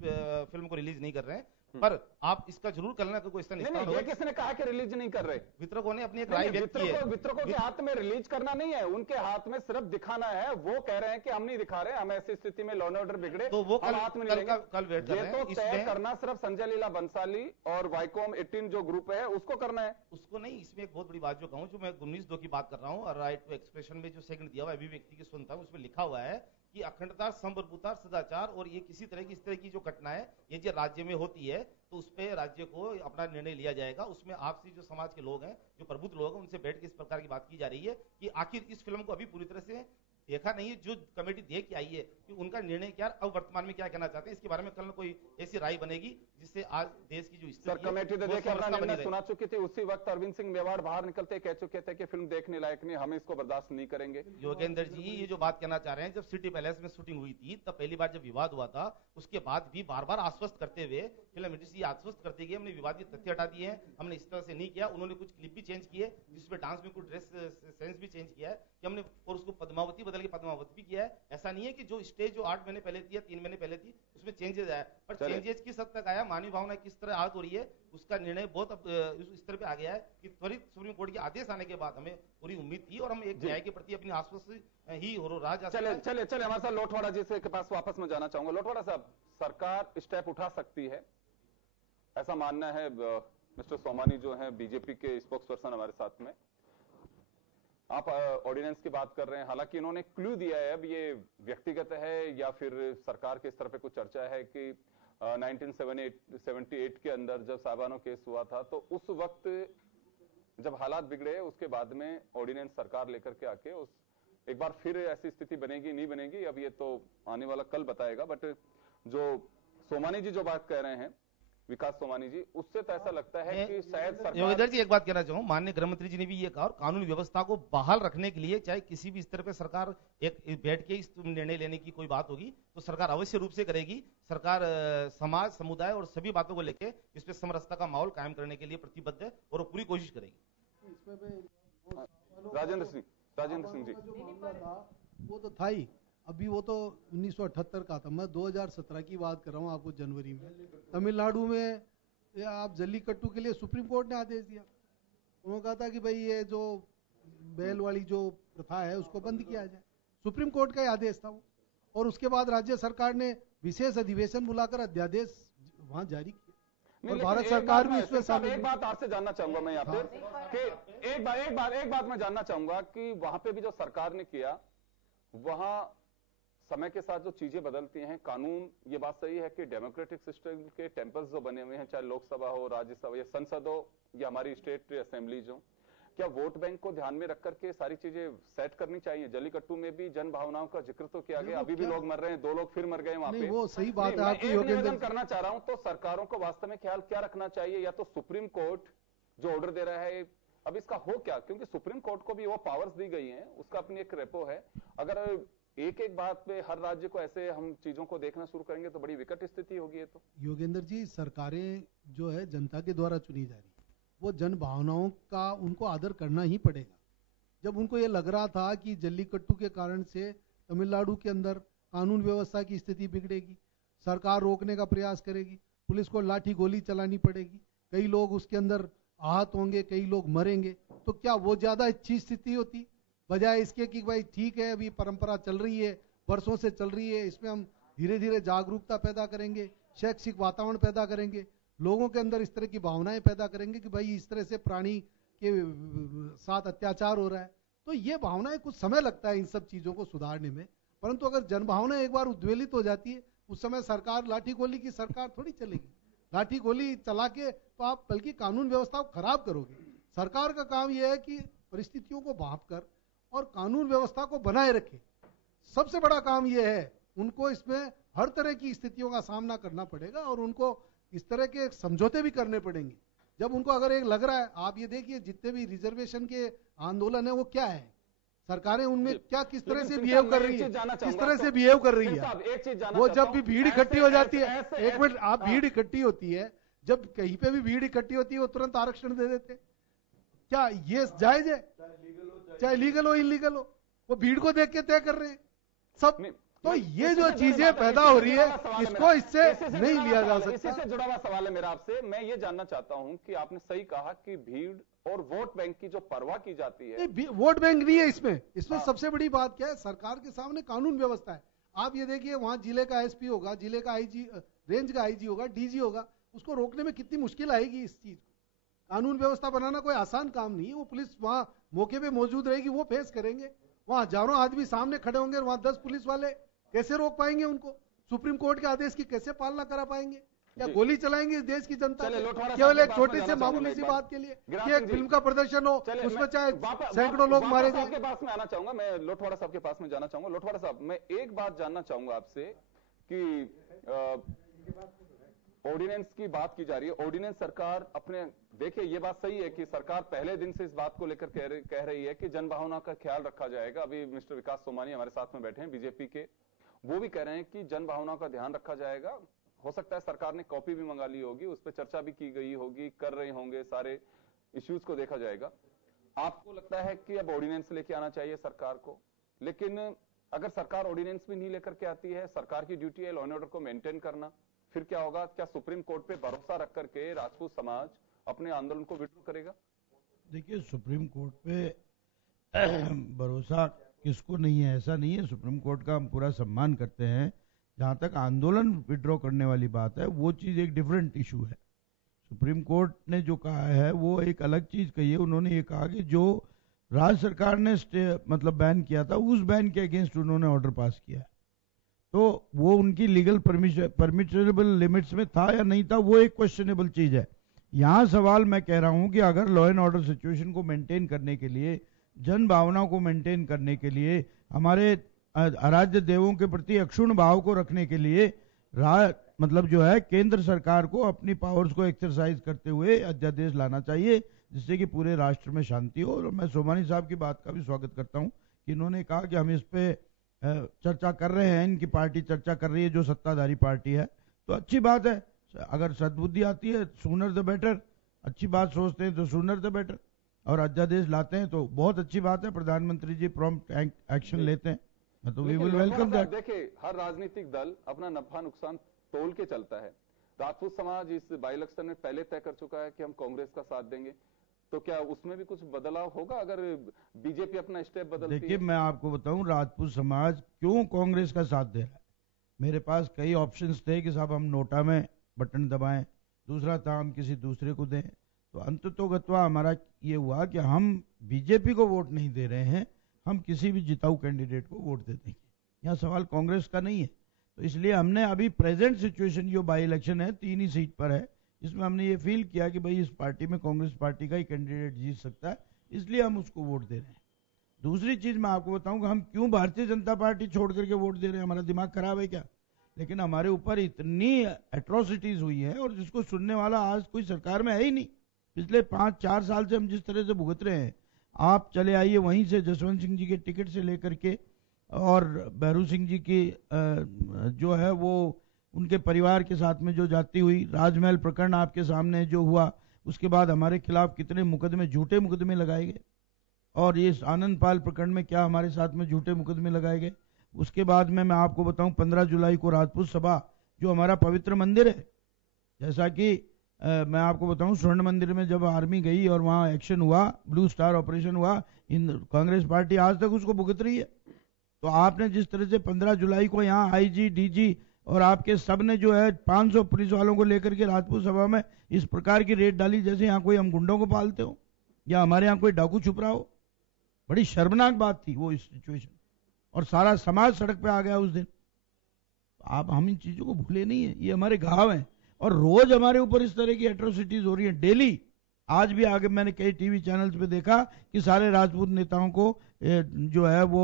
फिल्म को रिलीज नहीं कर रहे हैं, पर आप इसका जरूर करना, कोई इसका नहीं, ये किसने कहा कि रिलीज नहीं कर रहे? वितरकों ने अपनी एक राय व्यक्त की है। वितरकों के हाथ में रिलीज करना नहीं है, उनके हाथ में सिर्फ दिखाना है। वो कह रहे हैं कि हम नहीं दिखा रहे, हम ऐसी स्थिति में लॉ एंड ऑर्डर बिगड़े तो वो कल वेट कर रहे हैं। तो तय करना सिर्फ संजय लीला बंसाली और वाइकॉम 18 जो ग्रुप है उसको करना है, उसको नहीं। इसमें एक बहुत बड़ी बात जो कहूं, जो मैं 19(2) की बात कर रहा हूं, और राइट टू एक्सप्रेशन में जो सेकंड दिया हुआ अभिव्यक्ति की स्वतंत्रता, उसमें लिखा हुआ है कि अखंडता, संप्रभुता, सदाचार और ये किसी तरह की इस तरह की जो घटना है ये जो राज्य में होती है तो उस पर राज्य को अपना निर्णय लिया जाएगा। उसमें आपसी जो समाज के लोग हैं, जो प्रबुद्ध लोग हैं, उनसे बैठ के इस प्रकार की बात की जा रही है कि आखिर इस फिल्म को अभी पूरी तरह से देखा नहीं है, जो कमेटी देख के आई है कि उनका निर्णय क्या, अब वर्तमान में क्या कहना चाहते हैं, इसके बारे में कल कोई ऐसी राय बनेगी जिससे आज देश की जो सर कमेटी तो देखिए अपना निर्णय सुना चुकी थी। उसी वक्त अरविंद सिंह मेवाड़ बाहर निकलते कह चुके थे कि फिल्म देखने लायक नहीं, हम इसको बर्दाश्त नहीं करेंगे। योगेंद्र जी, ये जो बात कहना चाह रहे हैं, जब सिटी पैलेस में शूटिंग हुई थी तब पहली बार जब विवाद हुआ था, उसके बाद भी बार बार आश्वस्त करते हुए फिल्म इंडस्ट्री आश्वस्त करते गए, हमने विवादित तथ्य हटा दिए हैं, हमने इस तरह से नहीं किया। उन्होंने कुछ क्लिप भी चेंज किए, जिसमें डांस में कुछ ड्रेस सेंस भी चेंज किया है कि हमने, और उसको पद्मावती बदल के पद्मावत भी किया है। ऐसा नहीं है कि जो स्टेज जो 8 महीने पहले थी या 3 महीने पहले थी उसमें चेंजेस आया, पर चेंजेस किस हद तक आया, मानवीय भावना किस तरह आहत हो रही है, उसका निर्णय बहुत इस स्तर पे आ गया है कि त्वरित सुप्रीम कोर्ट के आदेश आने के बाद हमें पूरी उम्मीद थी और हम एक न्याय के प्रति अपनी आश्वस्त ही हो रहा। चले हमारे साथ लोटवाड़ा जी के पास वापस में जाना चाहूंगा। लोटवाड़ा साहब, सरकार स्टेप उठा सकती है ऐसा मानना है मिस्टर सोमानी जो है बीजेपी के स्पोक्स पर्सन हमारे साथ में। आप ऑर्डिनेंस की बात कर रहे हैं, हालांकि इन्होंने क्लू दिया है, अब ये व्यक्तिगत है या फिर सरकार के स्तर पे कुछ चर्चा है कि 1978 के अंदर जब शाहबानो केस हुआ था तो उस वक्त जब हालात बिगड़े उसके बाद में ऑर्डिनेंस सरकार लेकर के आके उस एक बार फिर ऐसी स्थिति बनेगी नहीं बनेगी अब ये तो आने वाला कल बताएगा। बट जो सोमानी जी जो बात कह रहे हैं विकास सोमानी जी, उससे तो ऐसा लगता है कि शायद सरकार। योगेंद्र जी एक बात कहना चाहूँ, माननीय गृह मंत्री जी ने भी ये कहा, और कानून व्यवस्था को बहाल रखने के लिए चाहे किसी भी स्तर पर सरकार एक बैठ के इस निर्णय लेने की कोई बात होगी तो सरकार अवश्य रूप से करेगी। सरकार समाज, समुदाय और सभी बातों को लेकर इस पर समरसता का माहौल कायम करने के लिए प्रतिबद्ध है और वो पूरी कोशिश करेगी। राजेंद्र सिंह जी, वो तो था ही, अभी वो तो 1978 का था, मैं 2017 की बात कर रहा हूँ आपको। जनवरी में तमिलनाडु में आप जल्लीकट्टू के लिए सुप्रीम कोर्ट ने आदेश दिया। उन्होंने कहा था कि भाई ये जो बैल वाली जो प्रथा है उसको बंद किया जाए, सुप्रीम कोर्ट का ही आदेश था वो। और उसके बाद राज्य सरकार ने विशेष अधिवेशन बुलाकर अध्यादेश वहां जारी किया और भारत सरकार भी इसमें शामिल। एक बात आपसे जानना चाहूंगा मैं यहाँ पे कि एक बात मैं जानना चाहूंगा कि वहां पे भी जो सरकार ने किया, वहां समय के साथ जो चीजें बदलती हैं, कानून, ये बात सही है कि डेमोक्रेटिक सिस्टम के टेम्पल्स जो बने हुए हैं, चाहे लोकसभा हो, राज्यसभा या संसद हो या हमारी स्टेट असेंबलीज हो, क्या वोट बैंक को ध्यान में रख करके सारी चीजें सेट करनी चाहिए? जल्लीकट्टू में भी जन भावनाओं का जिक्र तो किया गया, अभी भी लोग मर रहे हैं, 2 लोग फिर मर गए वहां पे। वो सही बात है आपकी। निवेदन करना चाह रहा हूं, तो सरकारों को वास्तव में ख्याल क्या रखना चाहिए? या तो सुप्रीम कोर्ट जो ऑर्डर दे रहा है, अब इसका हो क्या, क्योंकि सुप्रीम कोर्ट को भी वो पावर्स दी गई हैं, उसका अपनी एक रेपो है। अगर एक बात पे हर राज्य को ऐसे हम चीजों को देखना शुरू करेंगे तो बड़ी विकट स्थिति होगी। तो योगेंद्र जी, सरकारें जो है जनता के द्वारा चुनी जा रही, वो जन भावनाओं का उनको आदर करना ही पड़ेगा। जब उनको ये लग रहा था कि जल्लीकट्टू के कारण से तमिलनाडु के अंदर कानून व्यवस्था की स्थिति बिगड़ेगी, सरकार रोकने का प्रयास करेगी, पुलिस को लाठी गोली चलानी पड़ेगी, कई लोग उसके अंदर आहत होंगे, कई लोग मरेंगे, तो क्या वो ज्यादा अच्छी स्थिति होती? बजाय इसके कि भाई ठीक है, अभी परंपरा चल रही है, वर्षों से चल रही है, इसमें हम धीरे धीरे जागरूकता पैदा करेंगे, शैक्षिक वातावरण पैदा करेंगे, लोगों के अंदर इस तरह की भावनाएं पैदा करेंगे कि भाई इस तरह से प्राणी के साथ अत्याचार हो रहा है। तो ये भावनाएं, कुछ समय लगता है इन सब चीजों को सुधारने में, परंतु अगर जनभावना एक बार उद्वेलित हो जाती है, उस समय सरकार लाठी गोली की सरकार थोड़ी चलेगी। लाठी गोली चला के तो आप बल्कि कानून व्यवस्था को खराब करोगे। सरकार का काम यह है कि परिस्थितियों को भांप कर और कानून व्यवस्था को बनाए रखे। सबसे बड़ा काम यह है, उनको इसमें हर तरह की स्थितियों का सामना करना पड़ेगा और उनको इस तरह के समझौते भी करने पड़ेंगे। जब उनको अगर एक लग रहा है, आप ये देखिए जितने भी रिजर्वेशन के आंदोलन है वो क्या है, सरकारें उनमें क्या किस तरह से बिहेव कर रही है, किस तरह से बिहेव कर रही है। वो जब भी भीड़ इकट्ठी हो जाती है, एक मिनट, आप भीड़ इकट्ठी होती है, जब कहीं पे भी भीड़ इकट्ठी होती है वो तुरंत आरक्षण दे देते। क्या ये जायज है? चाहे लीगल हो इलीगल हो, वो भीड़ को देख के तय कर रहे हैं सब। तो ये जो चीजें पैदा हो रही है, इसको इससे नहीं लिया जा सकता। इसी से जुड़ा हुआ सवाल है मेरा आपसे। मैं ये जानना चाहता हूं कि आपने सही कहा कि भीड़ और वोट बैंक की जो परवाह की जाती है, वोट बैंक नहीं है इसमें सबसे बड़ी बात क्या है, सरकार के सामने कानून व्यवस्था है। आप ये देखिए, वहां जिले का एसपी होगा, जिले का आईजी, रेंज का आईजी होगा, डीजी होगा, उसको रोकने में कितनी मुश्किल आएगी इस चीज को। कानून व्यवस्था बनाना कोई आसान काम नहीं है। वो पुलिस वहां मौके पे मौजूद रहेगी, वो फेस करेंगे। वहां हजारों आदमी सामने खड़े होंगे, वहां 10 पुलिस वाले कैसे रोक पाएंगे उनको? सुप्रीम कोर्ट के आदेश की कैसे पालना करा पाएंगे? क्या गोली चलाएंगे देश की जनता केवल एक छोटी से मामूली सी बात के लिए कि एक फिल्म का प्रदर्शन हो, उसमें चाहे सैकड़ों लोग मारे जाए? आपके पास में आना चाहूंगा, मैं लोटवाड़ा साहब के पास में जाना चाहूंगा। लोटवाड़ा साहब, मैं एक बात जानना चाहूंगा आपसे कि ऑर्डिनेंस की बात की जा रही है। ऑर्डिनेंस सरकार अपने, देखिए ये बात सही है कि सरकार पहले दिन से इस बात को लेकर कह रही है कि जनभावना का ख्याल रखा जाएगा। अभी मिस्टर विकास सोमानी हमारे साथ में बैठे हैं बीजेपी के, वो भी कह रहे हैं कि जनभावना का ध्यान रखा जाएगा। हो सकता है सरकार ने कॉपी भी मंगा ली होगी, उस पर चर्चा भी की गई होगी, कर रहे होंगे, सारे इश्यूज को देखा जाएगा। आपको लगता है कि अब ऑर्डिनेंस लेके आना चाहिए सरकार को? लेकिन अगर सरकार ऑर्डिनेंस भी नहीं लेकर के आती है, सरकार की ड्यूटी है लॉ एंड ऑर्डर को मेंटेन करना, फिर क्या होगा? क्या सुप्रीम कोर्ट पे भरोसा रख करके राजपूत समाज अपने आंदोलन को विड्रॉ करेगा? देखिए, सुप्रीम कोर्ट पे भरोसा किसको नहीं है, ऐसा नहीं है। सुप्रीम कोर्ट का हम पूरा सम्मान करते हैं। जहां तक आंदोलन विड्रॉ करने वाली बात है, वो चीज एक डिफरेंट इशू है। सुप्रीम कोर्ट ने जो कहा है वो एक अलग चीज कही है। उन्होंने ये कहा कि जो राज्य सरकार ने मतलब बैन किया था, उस बैन के अगेंस्ट उन्होंने ऑर्डर पास किया है। तो वो उनकी लीगल परमिटेबल लिमिट्स में था या नहीं था, वो एक क्वेश्चनेबल चीज है। यहां सवाल मैं कह रहा हूं कि अगर लॉ एंड ऑर्डर सिचुएशन को मेंटेन करने के लिए, जन भावनाओं को मेंटेन करने के लिए, हमारे आराध्य देवों के प्रति अक्षुण्ण भाव को रखने के लिए मतलब जो है केंद्र सरकार को अपनी पावर्स को एक्सरसाइज करते हुए अध्यादेश लाना चाहिए, जिससे कि पूरे राष्ट्र में शांति हो। और मैं सोमानी साहब की बात का भी स्वागत करता हूं कि इन्होंने कहा कि हम इस पे चर्चा कर रहे हैं, इनकी पार्टी चर्चा कर रही है जो सत्ताधारी पार्टी है, तो अच्छी बात है। अगर सद्बुद्धि आती है सूनर द बेटर, अच्छी बात सोचते हैं तो सूनर द बेटर, और अध्यादेश लाते हैं तो बहुत अच्छी बात है। प्रधानमंत्री जी प्रॉम्प्ट एक्शन लेते हैं तो वी विल वेलकम दैट। देखिए, हर राजनीतिक दल अपना नफा नुकसान तोल के चलता है। राजपूत समाज इस बाई इलेक्शन में पहले तय कर चुका है कि हम कांग्रेस का साथ देंगे, तो क्या उसमें भी कुछ बदलाव होगा अगर बीजेपी अपना स्टेप बदलती है? देखिए, मैं आपको बताऊं राजपूत समाज क्यों कांग्रेस का साथ दे रहा है। मेरे पास कई ऑप्शंस थे कि साहब हम नोटा में बटन दबाएं, दूसरा था हम किसी दूसरे को दें, तो अंततोगत्वा हमारा ये हुआ कि हम बीजेपी को वोट नहीं दे रहे हैं, हम किसी भी जिताऊ कैंडिडेट को वोट दे देंगे। यहाँ सवाल कांग्रेस का नहीं है। तो इसलिए हमने अभी प्रेजेंट सिचुएशन जो बाई इलेक्शन है 3 ही सीट पर है, इसमें हमने ये फील किया कि भाई इस पार्टी में कांग्रेस पार्टी का ही कैंडिडेट जीत सकता है, इसलिए हम उसको वोट दे रहे हैं। दूसरी चीज मैं आपको बताऊं कि हम क्यों भारतीय जनता पार्टी छोड़ करके वोट दे रहे हैं, हमारा दिमाग खराब है क्या? लेकिन हमारे ऊपर इतनी एट्रोसिटीज हुई है और जिसको सुनने वाला आज कोई सरकार में है ही नहीं। पिछले 5-4 साल से हम जिस तरह से भुगत रहे हैं, आप चले आइए वहीं से जसवंत सिंह जी के टिकट से लेकर के और भैरू सिंह जी की जो है वो उनके परिवार के साथ में जो जाती हुई, राजमहल प्रकरण आपके सामने जो हुआ, उसके बाद हमारे खिलाफ कितने मुकदमे, झूठे मुकदमे लगाए गए, और ये आनंद पाल प्रकरण में क्या हमारे साथ में झूठे मुकदमे लगाए गए। उसके बाद में मैं आपको बताऊं 15 जुलाई को राजपूत सभा जो हमारा पवित्र मंदिर है, जैसा कि मैं आपको बताऊं स्वर्ण मंदिर में जब आर्मी गई और वहां एक्शन हुआ, ब्लू स्टार ऑपरेशन हुआ, इन कांग्रेस पार्टी आज तक उसको भुगत रही है। तो आपने जिस तरह से 15 जुलाई को यहाँ आईजी डीजी और आपके सब ने जो है 500 पुलिस वालों को लेकर के राजपूत सभा में इस प्रकार की रेड डाली जैसे यहाँ कोई हम गुंडों को पालते हो या हमारे यहाँ कोई डाकू छुप रहा हो। बड़ी शर्मनाक बात थी वो इस सिचुएशन, और सारा समाज सड़क पे आ गया उस दिन। आप हम इन चीजों को भूले नहीं है, ये हमारे घाव हैं और रोज हमारे ऊपर इस तरह की एट्रोसिटीज हो रही है डेली। आज भी आगे मैंने कई टीवी चैनल्स पे देखा कि सारे राजपूत नेताओं को जो है वो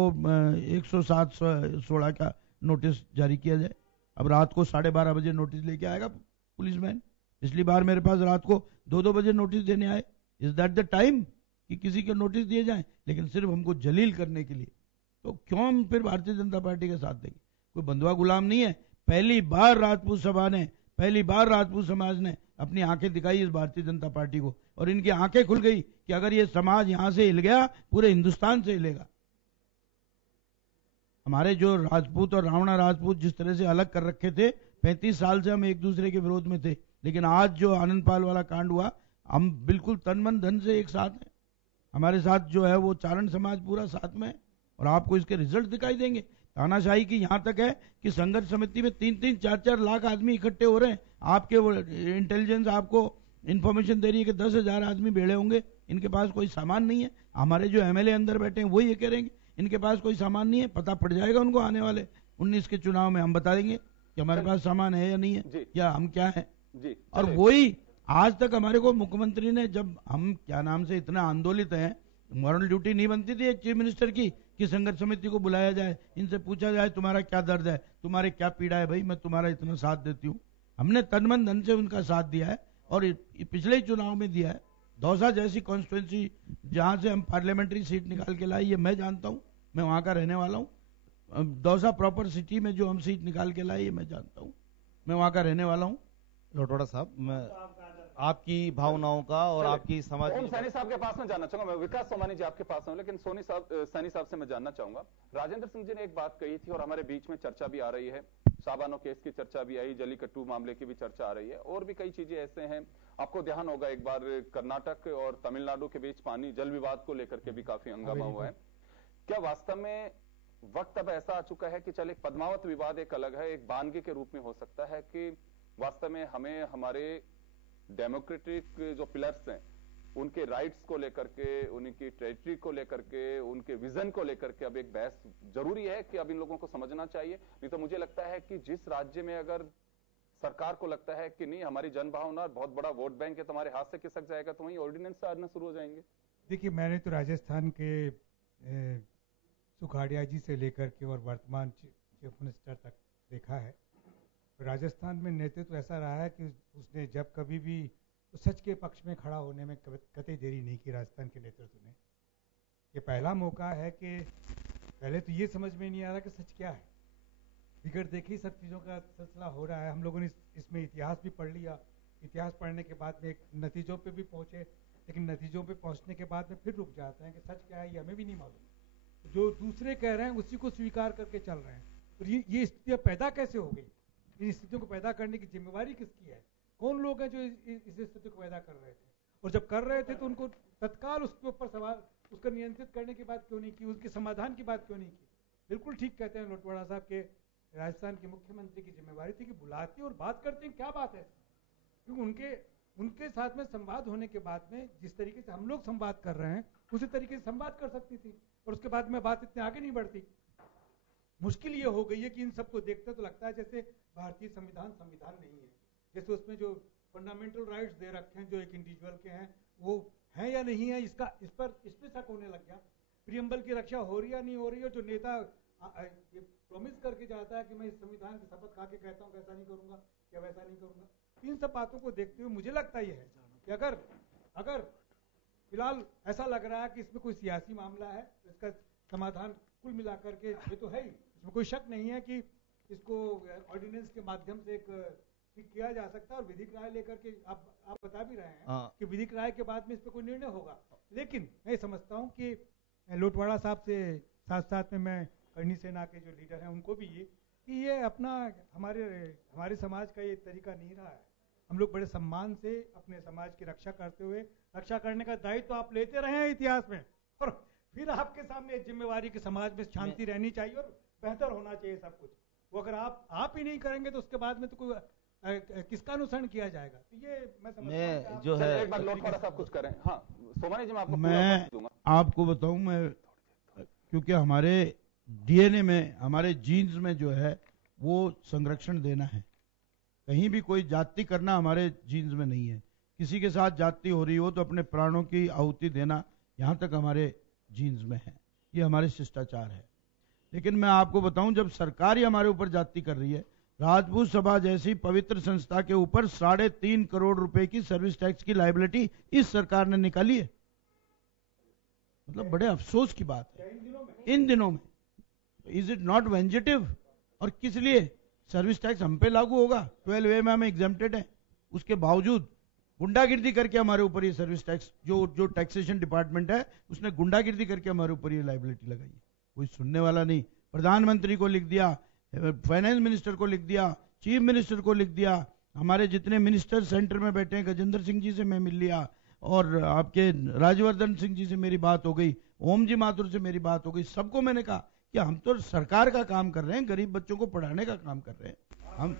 107-16 का नोटिस जारी किया जाए। अब रात को 12:30 बजे नोटिस लेके आएगा पुलिसमैन। पिछली बार मेरे पास रात को 2-2 बजे नोटिस देने आए। इज दैट द टाइम कि किसी के नोटिस दिए जाएं, लेकिन सिर्फ हमको जलील करने के लिए? तो क्यों हम फिर भारतीय जनता पार्टी का साथ देंगे? कोई बंधुआ गुलाम नहीं है। पहली बार राजपूत सभा ने, पहली बार राजपूत समाज ने अपनी आंखें दिखाई इस भारतीय जनता पार्टी को, और इनकी आंखें खुल गई कि अगर ये समाज यहां से हिल गया पूरे हिंदुस्तान से हिलेगा। हमारे जो राजपूत और रावणा राजपूत जिस तरह से अलग कर रखे थे, 35 साल से हम एक दूसरे के विरोध में थे, लेकिन आज जो आनंद पाल वाला कांड हुआ, हम बिल्कुल तन मन धन से एक साथ हैं। हमारे साथ जो है वो चारण समाज पूरा साथ में है, और आपको इसके रिजल्ट दिखाई देंगे। तानाशाही की यहां तक है कि संघर्ष समिति में 3-3, 4-4 लाख आदमी इकट्ठे हो रहे हैं। आपके इंटेलिजेंस आपको इंफॉर्मेशन दे रही है कि 10,000 आदमी भेड़े होंगे, इनके पास कोई सामान नहीं है। हमारे जो एमएलए अंदर बैठे हैं वो ये कह रहे हैं कि इनके पास कोई सामान नहीं है। पता पड़ जाएगा उनको आने वाले 19 के चुनाव में, हम बता देंगे कि हमारे पास सामान है या नहीं है, या हम क्या है। और वही आज तक हमारे को मुख्यमंत्री ने, जब हम क्या नाम से इतना आंदोलित हैं, मॉरल ड्यूटी नहीं बनती थी एक चीफ मिनिस्टर की कि संघर्ष समिति को बुलाया जाए, इनसे पूछा जाए तुम्हारा क्या दर्द है, तुम्हारे क्या पीड़ा है, भाई मैं तुम्हारा इतना साथ देती हूँ। हमने तन मन धन से उनका साथ दिया है, और पिछले ही चुनाव में दिया है। दौसा जैसी कॉन्स्टिट्यूंसी जहां से हम पार्लियामेंट्री सीट निकाल के लाए, ये मैं जानता हूं, मैं वहां का रहने वाला हूं। दौसा प्रॉपर सिटी में जो हम सीट निकाल के लाए, ये मैं जानता हूं, मैं वहां का रहने वाला हूं। लोटवाड़ा साहब, मैं आपकी भावनाओं का और आपकी समाज ओम सैनी साहब के पास में जानना चाहूंगा। मैं विकास सोमानी जी आपके पास हूं, लेकिन सैनी साहब से मैं जानना चाहूंगा। राजेंद्र सिंह जी ने एक बात कही थी और हमारे बीच में चर्चा भी आ रही है, शाबानो केस की चर्चा भी आई, जलीकट्टू मामले की भी चर्चा आ रही है, और भी कई चीजें ऐसे हैं। आपको ध्यान होगा एक बार कर्नाटक और तमिलनाडु के बीच पानी जल विवाद को लेकर के भी काफी हंगामा हुआ है। क्या वास्तव में वक्त अब ऐसा आ चुका है कि चल एक पद्मावत विवाद एक अलग है, एक बानगी के रूप में हो सकता है कि वास्तव में हमें हमारे डेमोक्रेटिक जो पिलर्स हैं उनके राइट्स को लेकर के, उनकी टेरिटरी को लेकर के, उनके विजन को लेकर के अब एक बहस जरूरी है कि अब इन लोगों को समझना चाहिए। नहीं तो मुझे लगता है कि जिस राज्य में अगर सरकार को लगता है कि नहीं हमारी जनभावना बहुत बड़ा वोट बैंक है, तुम्हारे हाथ से खिसक जाएगा, तो वहीं ऑर्डिनेंस से आना शुरू हो जाएंगे। देखिए, मैंने तो राजस्थान के सुखाड़िया जी से लेकर के और वर्तमान चीफ मिनिस्टर तक देखा है राजस्थान में नेतृत्व ऐसा रहा है कि उसने जब कभी भी सच के पक्ष में खड़ा होने में कतई देरी नहीं की राजस्थान के नेतृत्व ने। ये पहला मौका है कि पहले तो ये समझ में नहीं आ रहा कि सच क्या है, बिगड़ देखी सब चीज़ों का सिलसिला हो रहा है। हम लोगों ने इसमें इतिहास भी पढ़ लिया, इतिहास पढ़ने के बाद में एक नतीजों पे भी पहुंचे, लेकिन नतीजों पे पहुंचने के बाद में फिर रुक जाते हैं कि सच क्या है ये हमें भी नहीं मालूम। जो दूसरे कह रहे हैं उसी को स्वीकार करके चल रहे हैं। और ये स्थितियाँ पैदा कैसे हो गई? इन स्थितियों को पैदा करने की जिम्मेवारी किसकी है? कौन लोग हैं जो इस स्थिति को पैदा कर रहे थे? और जब कर रहे थे तो उनको तत्काल उसके ऊपर सवाल, उसका नियंत्रित करने की बात क्यों नहीं की, उसके समाधान की बात क्यों नहीं की? बिल्कुल ठीक कहते हैं लोटवाड़ा साहब के राजस्थान के मुख्यमंत्री की जिम्मेवारी थी कि बुलाते और बात करते हैं, क्या बात है? क्योंकि उनके साथ में संवाद होने के बाद में जिस तरीके से हम लोग संवाद कर रहे हैं उसी तरीके से संवाद कर सकती थी, और उसके बाद में बात इतने आगे नहीं बढ़ती। मुश्किल ये हो गई है कि इन सबको देखते तो लगता है जैसे भारतीय संविधान नहीं है, जैसे उसमें जो फंडामेंटल राइट्स दे रखे हैं जो एक इंडिविजुअल के हैं वो हैं या नहीं है, इस पे शक होने लग गया। प्रियम्बल की रक्षा हो रही या नहीं हो रही है? जो नेता ये प्रॉमिस करके जाता है कि मैं इस संविधान की शपथ खा के कहता हूँ ऐसा नहीं करूंगा या वैसा नहीं करूंगा, इन सब बातों को देखते हुए मुझे लगता ही है कि अगर फिलहाल ऐसा लग रहा है कि इसमें कोई सियासी मामला है, इसका समाधान कुल मिलाकर के ये तो है ही, इसमें कोई शक नहीं है कि इसको ऑर्डिनेंस के माध्यम से ठीक किया जा सकता है। और विधिक राय लेकर के आप बता भी रहे हैं कि विधिक राय के बाद में इस पर कोई निर्णय होगा। लेकिन मैं समझता हूँ कि लोटवाड़ा साहब से साथ में मैं करनी सेना के जो लीडर हैं उनको भी ये अपना हमारे समाज का ये तरीका नहीं रहा है। हम लोग बड़े सम्मान से अपने समाज की रक्षा करते हुए, रक्षा करने का दायित्व तो आप लेते रहे हैं इतिहास में, और फिर आपके सामने जिम्मेवारी कि समाज में शांति रहनी चाहिए और बेहतर होना चाहिए सब कुछ। वो अगर आप ही नहीं करेंगे तो उसके बाद में तो कोई किसका अनुसरण किया जाएगा? तो ये मैं समझता हूं जो है एक बार लोटवाड़ा साहब कुछ करें। हाँ सोमानी जी, मैं आपको बताऊं, मैं क्योंकि हमारे डीएनए में, हमारे जीन्स में जो है वो संरक्षण देना है। कहीं भी कोई जाति करना हमारे जीन्स में नहीं है। किसी के साथ जाति हो रही हो तो अपने प्राणों की आहुति देना यहां तक हमारे जीन्स में है, ये हमारे शिष्टाचार है। लेकिन मैं आपको बताऊं, जब सरकार ही हमारे ऊपर जाति कर रही है, राजपूत सभा जैसी पवित्र संस्था के ऊपर 3.5 करोड़ रुपए की सर्विस टैक्स की लायबिलिटी इस सरकार ने निकाली है। मतलब बड़े अफसोस की बात है इन दिनों में। Is it not vindictive? और किस लिए सर्विस टैक्स हम पे लागू होगा? 12A में हम एग्जेम्प्टेड हैं, उसके बावजूद गुंडागिर्दी करके हमारे ऊपर ये सर्विस टैक्स, जो टैक्सेशन डिपार्टमेंट है उसने गुंडागिर्दी करके हमारे ऊपर ये लायबिलिटी लगाई है। कोई सुनने वाला नहीं। प्रधानमंत्री को लिख दिया, फाइनेंस मिनिस्टर को लिख दिया, चीफ मिनिस्टर को लिख दिया, हमारे जितने मिनिस्टर सेंटर में बैठे हैं, गजेंद्र सिंह जी से मैं मिल लिया, और आपके राज्यवर्धन सिंह जी से मेरी बात हो गई, ओम जी माथुर से मेरी बात हो गई। सबको मैंने कहा कि हम तो सरकार का काम कर रहे हैं, गरीब बच्चों को पढ़ाने का काम कर रहे हैं हम।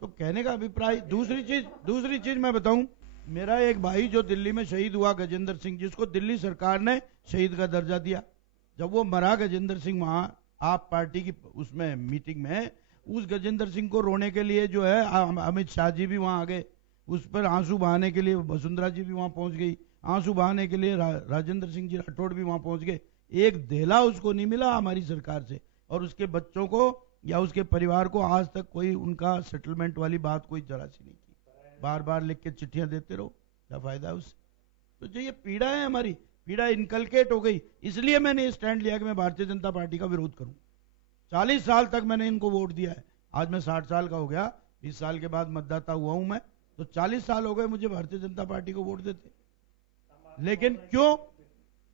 तो कहने का अभिप्राय। दूसरी चीज मैं बताऊं, मेरा एक भाई जो दिल्ली में शहीद हुआ, गजेंद्र सिंह, जिसको दिल्ली सरकार ने शहीद का दर्जा दिया, जब वो मरा गजेंद्र सिंह वहां आप पार्टी की उसमें मीटिंग में, उस गजेंद्र सिंह को रोने के लिए जो है अमित शाह जी भी वहां आ गए, उस पर आंसू बहाने के लिए वसुंधरा जी भी वहां पहुंच गई, आंसू बहाने के लिए राजेंद्र सिंह जी राठौड़ भी वहां पहुंच गए। एक धेला उसको नहीं मिला हमारी सरकार से, और उसके बच्चों को या उसके परिवार को आज तक कोई उनका सेटलमेंट वाली बात कोई जरा सी नहीं की। बार बार लिख के चिट्ठियां देते रहो, क्या फायदा है उससे? तो जो ये पीड़ा है, हमारी पीड़ा इनकलकेट हो गई। इसलिए मैंने ये स्टैंड लिया कि मैं भारतीय जनता पार्टी का विरोध करूं। 40 साल तक मैंने इनको वोट दिया है, आज मैं 60 साल का हो गया, 20 साल के बाद मतदाता हुआ हूं मैं, तो 40 साल हो गए मुझे भारतीय जनता पार्टी को वोट देते। लेकिन क्यों?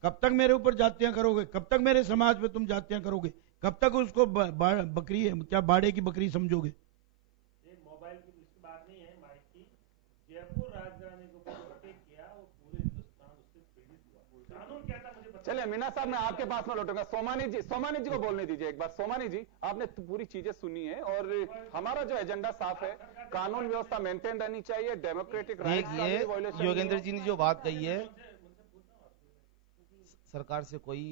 कब तक मेरे ऊपर जातियां करोगे? कब तक मेरे समाज पे तुम जातियां करोगे? कब तक उसको बकरी है क्या, बाड़े की बकरी समझोगे? मोबाइल की बात नहीं है, माइक की। जयपुर राजधानी को अटैक किया, वो पूरे हिंदुस्तान उससे पीड़ित हुआ। कानून क्या था मुझे? चलिए मीना साहब, मैं आपके पास में लौटूंगा। सोमानी जी को बोलने दीजिए एक बार। सोमानी जी, आपने पूरी चीजें सुनी है और हमारा जो एजेंडा साफ है, कानून व्यवस्था मेंटेन रहनी चाहिए, डेमोक्रेटिक राइट्स। योगेंद्र जी ने जो बात कही है, सरकार से कोई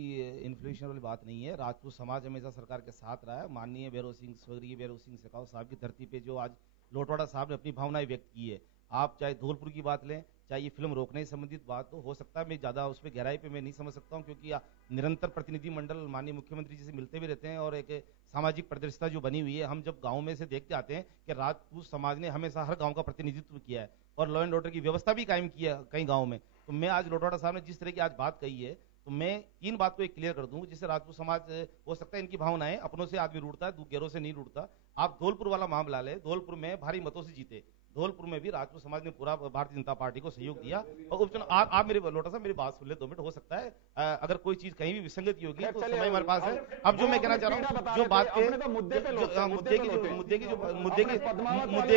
इन्फ्लुएंशियल वाली बात नहीं है। राजपूत समाज हमेशा सरकार के साथ रहा है। माननीय भैरव सिंह, स्वर्गीय भैरव सिंह शेखावत साहब की धरती पे जो आज लोटवाड़ा साहब ने अपनी भावनाएं व्यक्त की है, आप चाहे धौलपुर की बात लें, चाहे ये फिल्म रोकने से संबंधित बात हो सकता है, मैं ज्यादा उस पर गहराई पे मैं नहीं समझ सकता हूँ, क्योंकि निरंतर प्रतिनिधि मंडल माननीय मुख्यमंत्री जी से मिलते भी रहते हैं और एक सामाजिक परिदृश्यता जो बनी हुई है, हम जब गाँव में से देखते आते हैं कि राजपूत समाज ने हमेशा हर गाँव का प्रतिनिधित्व किया है और लॉ एंड ऑर्डर की व्यवस्था भी कायम की है कई गाँव में। तो मैं आज लोटावाड़ा साहब ने जिस तरह की आज बात कही है, तो मैं तीन बात को एक क्लियर कर दूं, जिससे राजपूत समाज, हो सकता है इनकी भावनाएं, अपनों से आदमी रूठता है, गैरों से नहीं रूठता। आप धौलपुर वाला मामला ले, धौलपुर में भारी मतों से जीते, धौलपुर में भी राजपूत समाज ने पूरा भारतीय जनता पार्टी को सहयोग दिया और उपचुनाव। आप मेरे लोटा साहब मेरी बात सुन ले 2 मिनट, हो सकता है अगर कोई चीज कहीं भी विसंगति होगी तो समय हमारे पास है। अब जो मैं कहना चाह रहा हूँ, जो बात के मुद्दे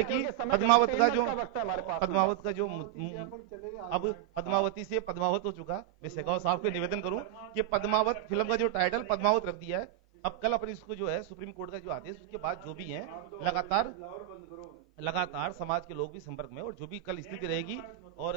की पद्मावत का जो अब पद्मावती से पद्मावत हो चुका, मैं शेखावत साहब को निवेदन करूं कि पद्मावत फिल्म का जो टाइटल पद्मावत रख दिया है। अब कल अपन इसको जो है सुप्रीम कोर्ट का जो आदेश, उसके बाद जो भी है लगातार समाज के लोग भी संपर्क में, और जो भी कल स्थिति रहेगी, और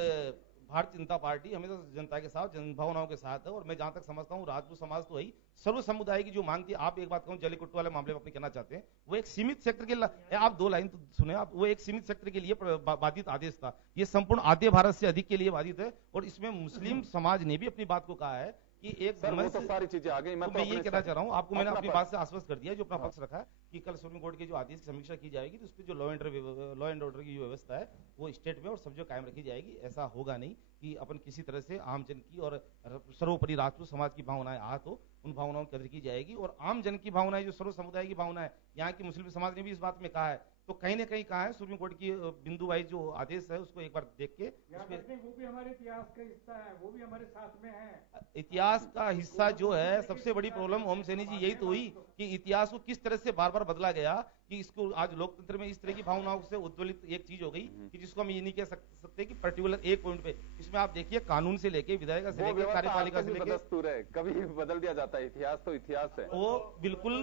भारतीय जनता पार्टी हमेशा जनता के साथ, जनभावनाओं के साथ है। और मैं जहां तक समझता हूं राजपूत समाज तो वही सर्व समुदाय की जो मांग थी, आप एक बात कहूं जलीकुट्टू वाले मामले में अपने कहना चाहते हैं, वो एक सीमित सेक्टर के, आप 2 लाइन तो सुने आप, वो एक सीमित सेक्टर के लिए बाधित आदेश था, ये संपूर्ण आधे भारत से अधिक के लिए बाधित है। और इसमें मुस्लिम समाज ने भी अपनी बात को कहा है कि एक तो सारी चीजें आ गई। मैं ये कहना चाह रहा हूँ आपको, मैंने अपनी बात से आश्वस्त कर दिया, जो अपना पक्ष रखा है कि कल सुप्रीम कोर्ट के जो आदेश की समीक्षा की जाएगी, तो उस पर जो लॉ एंड ऑर्डर की जो व्यवस्था है वो स्टेट में और सब जो कायम रखी जाएगी। ऐसा होगा नहीं कि अपन किसी तरह से आम जन की और सर्वोपरि राजपूत समाज की भावनाएं आहत हो, उन भावनाओं की कदर की जाएगी। और आम जन की भावनाएं, जो सर्व समुदाय की भावना है, यहाँ की मुस्लिम समाज ने भी इस बात में कहा है, तो कहीं ना कहीं कहा है सुप्रीम कोर्ट की बिंदु वाइज जो आदेश है उसको एक बार देख के, वो भी हमारे इतिहास का हिस्सा है, वो भी हमारे साथ में है। इतिहास का हिस्सा जो है, सबसे बड़ी प्रॉब्लम ओम सैनी जी यही तो हुई कि इतिहास को किस तरह से बार बार बदला गया, कि इसको आज लोकतंत्र में इस तरह की भावनाओं से उद्वेलित एक चीज हो गई कि जिसको हम ये नहीं कह सकते कि पर्टिकुलर एक पॉइंट पे, इसमें आप देखिए कानून से लेके विधायिका से लेके कार्यपालिका से लेके कभी बदल दिया जाता है। इतिहास तो इतिहास है, वो बिल्कुल।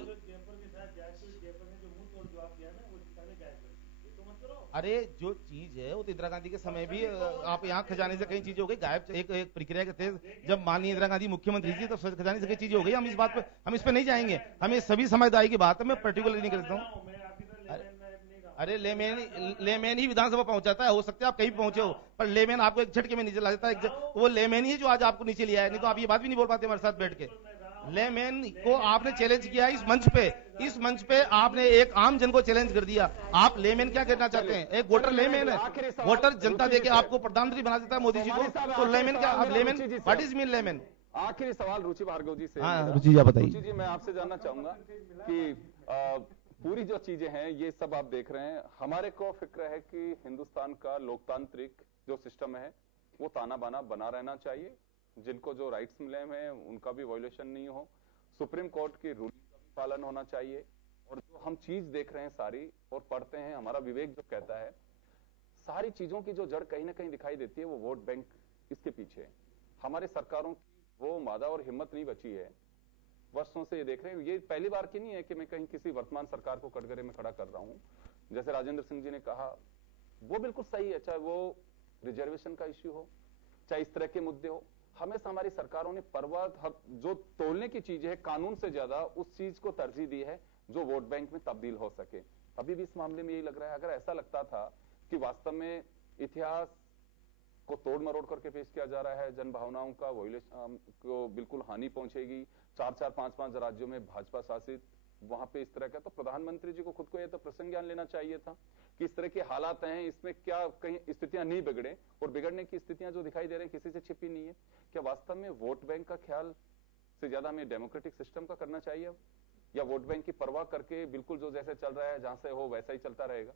अरे जो चीज है वो तो इंदिरा गांधी के समय भी, आप यहाँ खजाने से कई चीजें हो गई गायब, एक प्रक्रिया के तहत जब माननीय इंदिरा गांधी मुख्यमंत्री थी तब खजाने से कई चीजें हो गई। हम इस बात पे, हम इस पे नहीं जाएंगे, हम ये सभी समुदाय की बात है, मैं पर्टिकुलर नहीं करता हूँ। अरे लेमैन ही विधानसभा पहुंचाता है, हो सकता है आप कहीं पहुंचे हो, पर लेमैन आपको एक झटके में नीचे ला देता है, वो लेमैन ही जो आज आपको नीचे लिया है, नहीं तो आप ये बात भी नहीं बोल पाते हमारे साथ बैठ के। लेमैन को आपने चैलेंज किया इस मंच पे आपने एक आम जन को चैलेंज कर दिया। आप लेमैन क्या कहना चाहते हैं? एक वोटर लेमैन है, वोटर जनता देके आपको प्रधानमंत्री बना देता है मोदी जी को, तो लेमैन क्या? आप layman, what is mean layman? आखिरी सवाल रुचि भार्गव जी से। हाँ रुचि जी बताइए। रुचि जी, मैं आपसे जानना चाहूंगा कि पूरी जो चीजें हैं ये सब आप देख रहे हैं, हमारे को फिक्र है कि हिंदुस्तान का लोकतांत्रिक जो सिस्टम है वो ताना बाना बना रहना चाहिए, जिनको जो राइट्स मिले हैं उनका भी वायोलेशन नहीं हो, सुप्रीम कोर्ट की रूलिंग का भी पालन होना चाहिए। और जो हम चीज देख रहे हैं सारी और पढ़ते हैं, हमारा विवेक जो कहता है, सारी चीजों की जो जड़ कहीं ना कहीं दिखाई देती है वो वोट बैंक इसके पीछे है। हमारे सरकारों की वो मादा और हिम्मत नहीं बची है, वर्षों से ये देख रहे हैं। ये पहली बार की नहीं है कि मैं कहीं किसी वर्तमान सरकार को कटघरे में खड़ा कर रहा हूं। जैसे राजेंद्र सिंह जी ने कहा, वो बिल्कुल सही है, चाहे वो रिजर्वेशन का इश्यू हो, चाहे इस तरह के मुद्दे हो, हमेशा हमारी सरकारों ने परवाह जो तोलने की चीज है कानून से ज्यादा उस चीज को तरजीह दी है जो वोट बैंक में तब्दील हो सके। अभी भी इस मामले में यही लग रहा है, अगर ऐसा लगता था कि वास्तव में इतिहास को तोड़ मरोड़ करके पेश किया जा रहा है, जन भावनाओं का वायोलेशन को बिल्कुल हानि पहुंचेगी, 4-4, 5-5 राज्यों में भाजपा शासित, वहां पे इस तरह का, तो प्रधानमंत्री जी को खुद को यह तो प्रसंग ज्ञान लेना चाहिए था कि इस तरह के हालात हैं, इसमें क्या कहीं स्थितियां नहीं बिगड़े, और बिगड़ने की स्थितियां जो दिखाई दे रही हैं किसी से छिपी नहीं है। क्या वास्तव में वोट बैंक का ख्याल से ज्यादा हमें डेमोक्रेटिक सिस्टम का करना चाहिए, या वोट बैंक की परवाह करके बिल्कुल जो जैसे चल रहा है जहां से हो वैसा ही चलता रहेगा?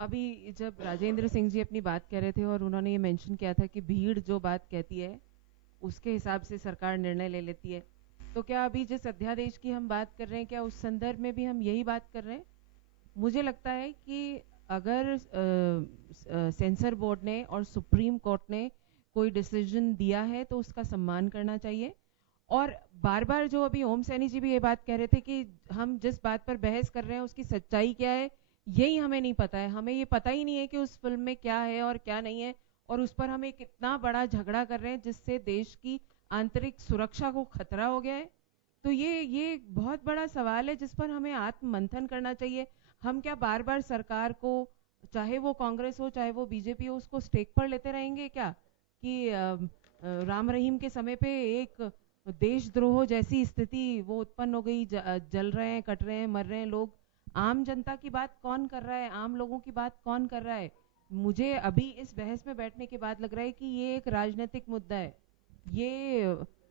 अभी जब राजेंद्र सिंह जी अपनी बात कह रहे थे और उन्होंने ये मेंशन किया था कि भीड़ जो बात कहती है उसके हिसाब से सरकार निर्णय ले लेती है, तो क्या अभी जिस अध्यादेश की हम बात कर रहे हैं क्या उस संदर्भ में भी हम यही बात कर रहे हैं? मुझे लगता है कि अगर सेंसर बोर्ड ने और सुप्रीम कोर्ट ने कोई डिसीजन दिया है तो उसका सम्मान करना चाहिए। और बार बार जो अभी ओम सैनी जी भी ये बात कह रहे थे कि हम जिस बात पर बहस कर रहे हैं उसकी सच्चाई क्या है यही हमें नहीं पता है, हमें ये पता ही नहीं है कि उस फिल्म में क्या है और क्या नहीं है, और उस पर हम एक इतना बड़ा झगड़ा कर रहे हैं जिससे देश की आंतरिक सुरक्षा को खतरा हो गया है। तो ये बहुत बड़ा सवाल है जिस पर हमें आत्म मंथन करना चाहिए। हम क्या बार बार सरकार को चाहे वो कांग्रेस हो चाहे वो बीजेपी हो, उसको स्टेक पर लेते रहेंगे क्या कि राम रहीम के समय पे एक देशद्रोह जैसी स्थिति वो उत्पन्न हो गई, जल रहे हैं, कट रहे हैं, मर रहे हैं लोग। आम जनता की बात कौन कर रहा है, आम लोगों की बात कौन कर रहा है? मुझे अभी इस बहस में बैठने के बाद लग रहा है कि ये एक राजनीतिक मुद्दा है। ये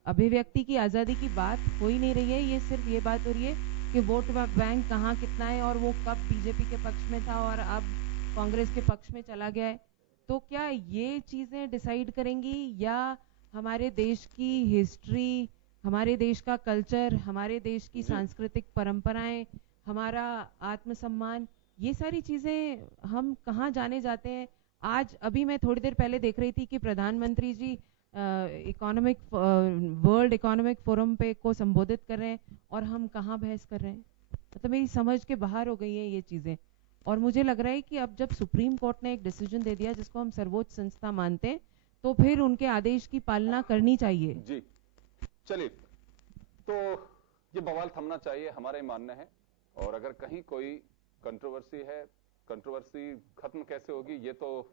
अभिव्यक्ति की आजादी की बात हो ही नहीं रही है। ये सिर्फ ये बात हो रही है कि वोट बैंक कहाँ कितना है और वो कब बीजेपी के पक्ष में था और अब कांग्रेस के पक्ष में चला गया है। तो क्या ये चीजें डिसाइड करेंगी या हमारे देश की हिस्ट्री, हमारे देश का कल्चर, हमारे देश की सांस्कृतिक परंपराएं, हमारा आत्मसम्मान, ये सारी चीजें हम कहाँ जाने जाते हैं? आज अभी मैं थोड़ी देर पहले देख रही थी कि प्रधानमंत्री जी वर्ल्ड इकोनॉमिक फोरम पे को संबोधित कर रहे हैं और हम कहाँ बहस कर रहे हैं। मतलब मेरी समझ के बाहर हो गई है ये चीजें। और मुझे लग रहा है कि अब जब सुप्रीम कोर्ट ने एक डिसीजन दे दिया जिसको हम सर्वोच्च संस्था मानते हैं, तो फिर उनके आदेश की पालना करनी चाहिए। जी चलिए, तो ये बवाल थमना चाहिए, हमारा ही मानना है। और अगर कहीं कोई कंट्रोवर्सी है, कंट्रोवर्सी खत्म कैसे होगी ये तो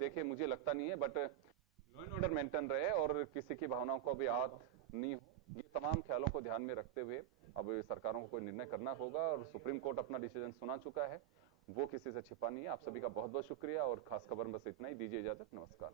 देखिए मुझे लगता नहीं है, but law and order maintain रहे और किसी की भावनाओं को भी आहत नहीं हो, ये तमाम ख्यालों को ध्यान में रखते हुए अब सरकारों को कोई निर्णय करना होगा। और सुप्रीम कोर्ट अपना डिसीजन सुना चुका है, वो किसी से छिपा नहीं है। आप सभी का बहुत बहुत शुक्रिया और खास खबर बस इतना ही। दीजिए इजाजत, नमस्कार।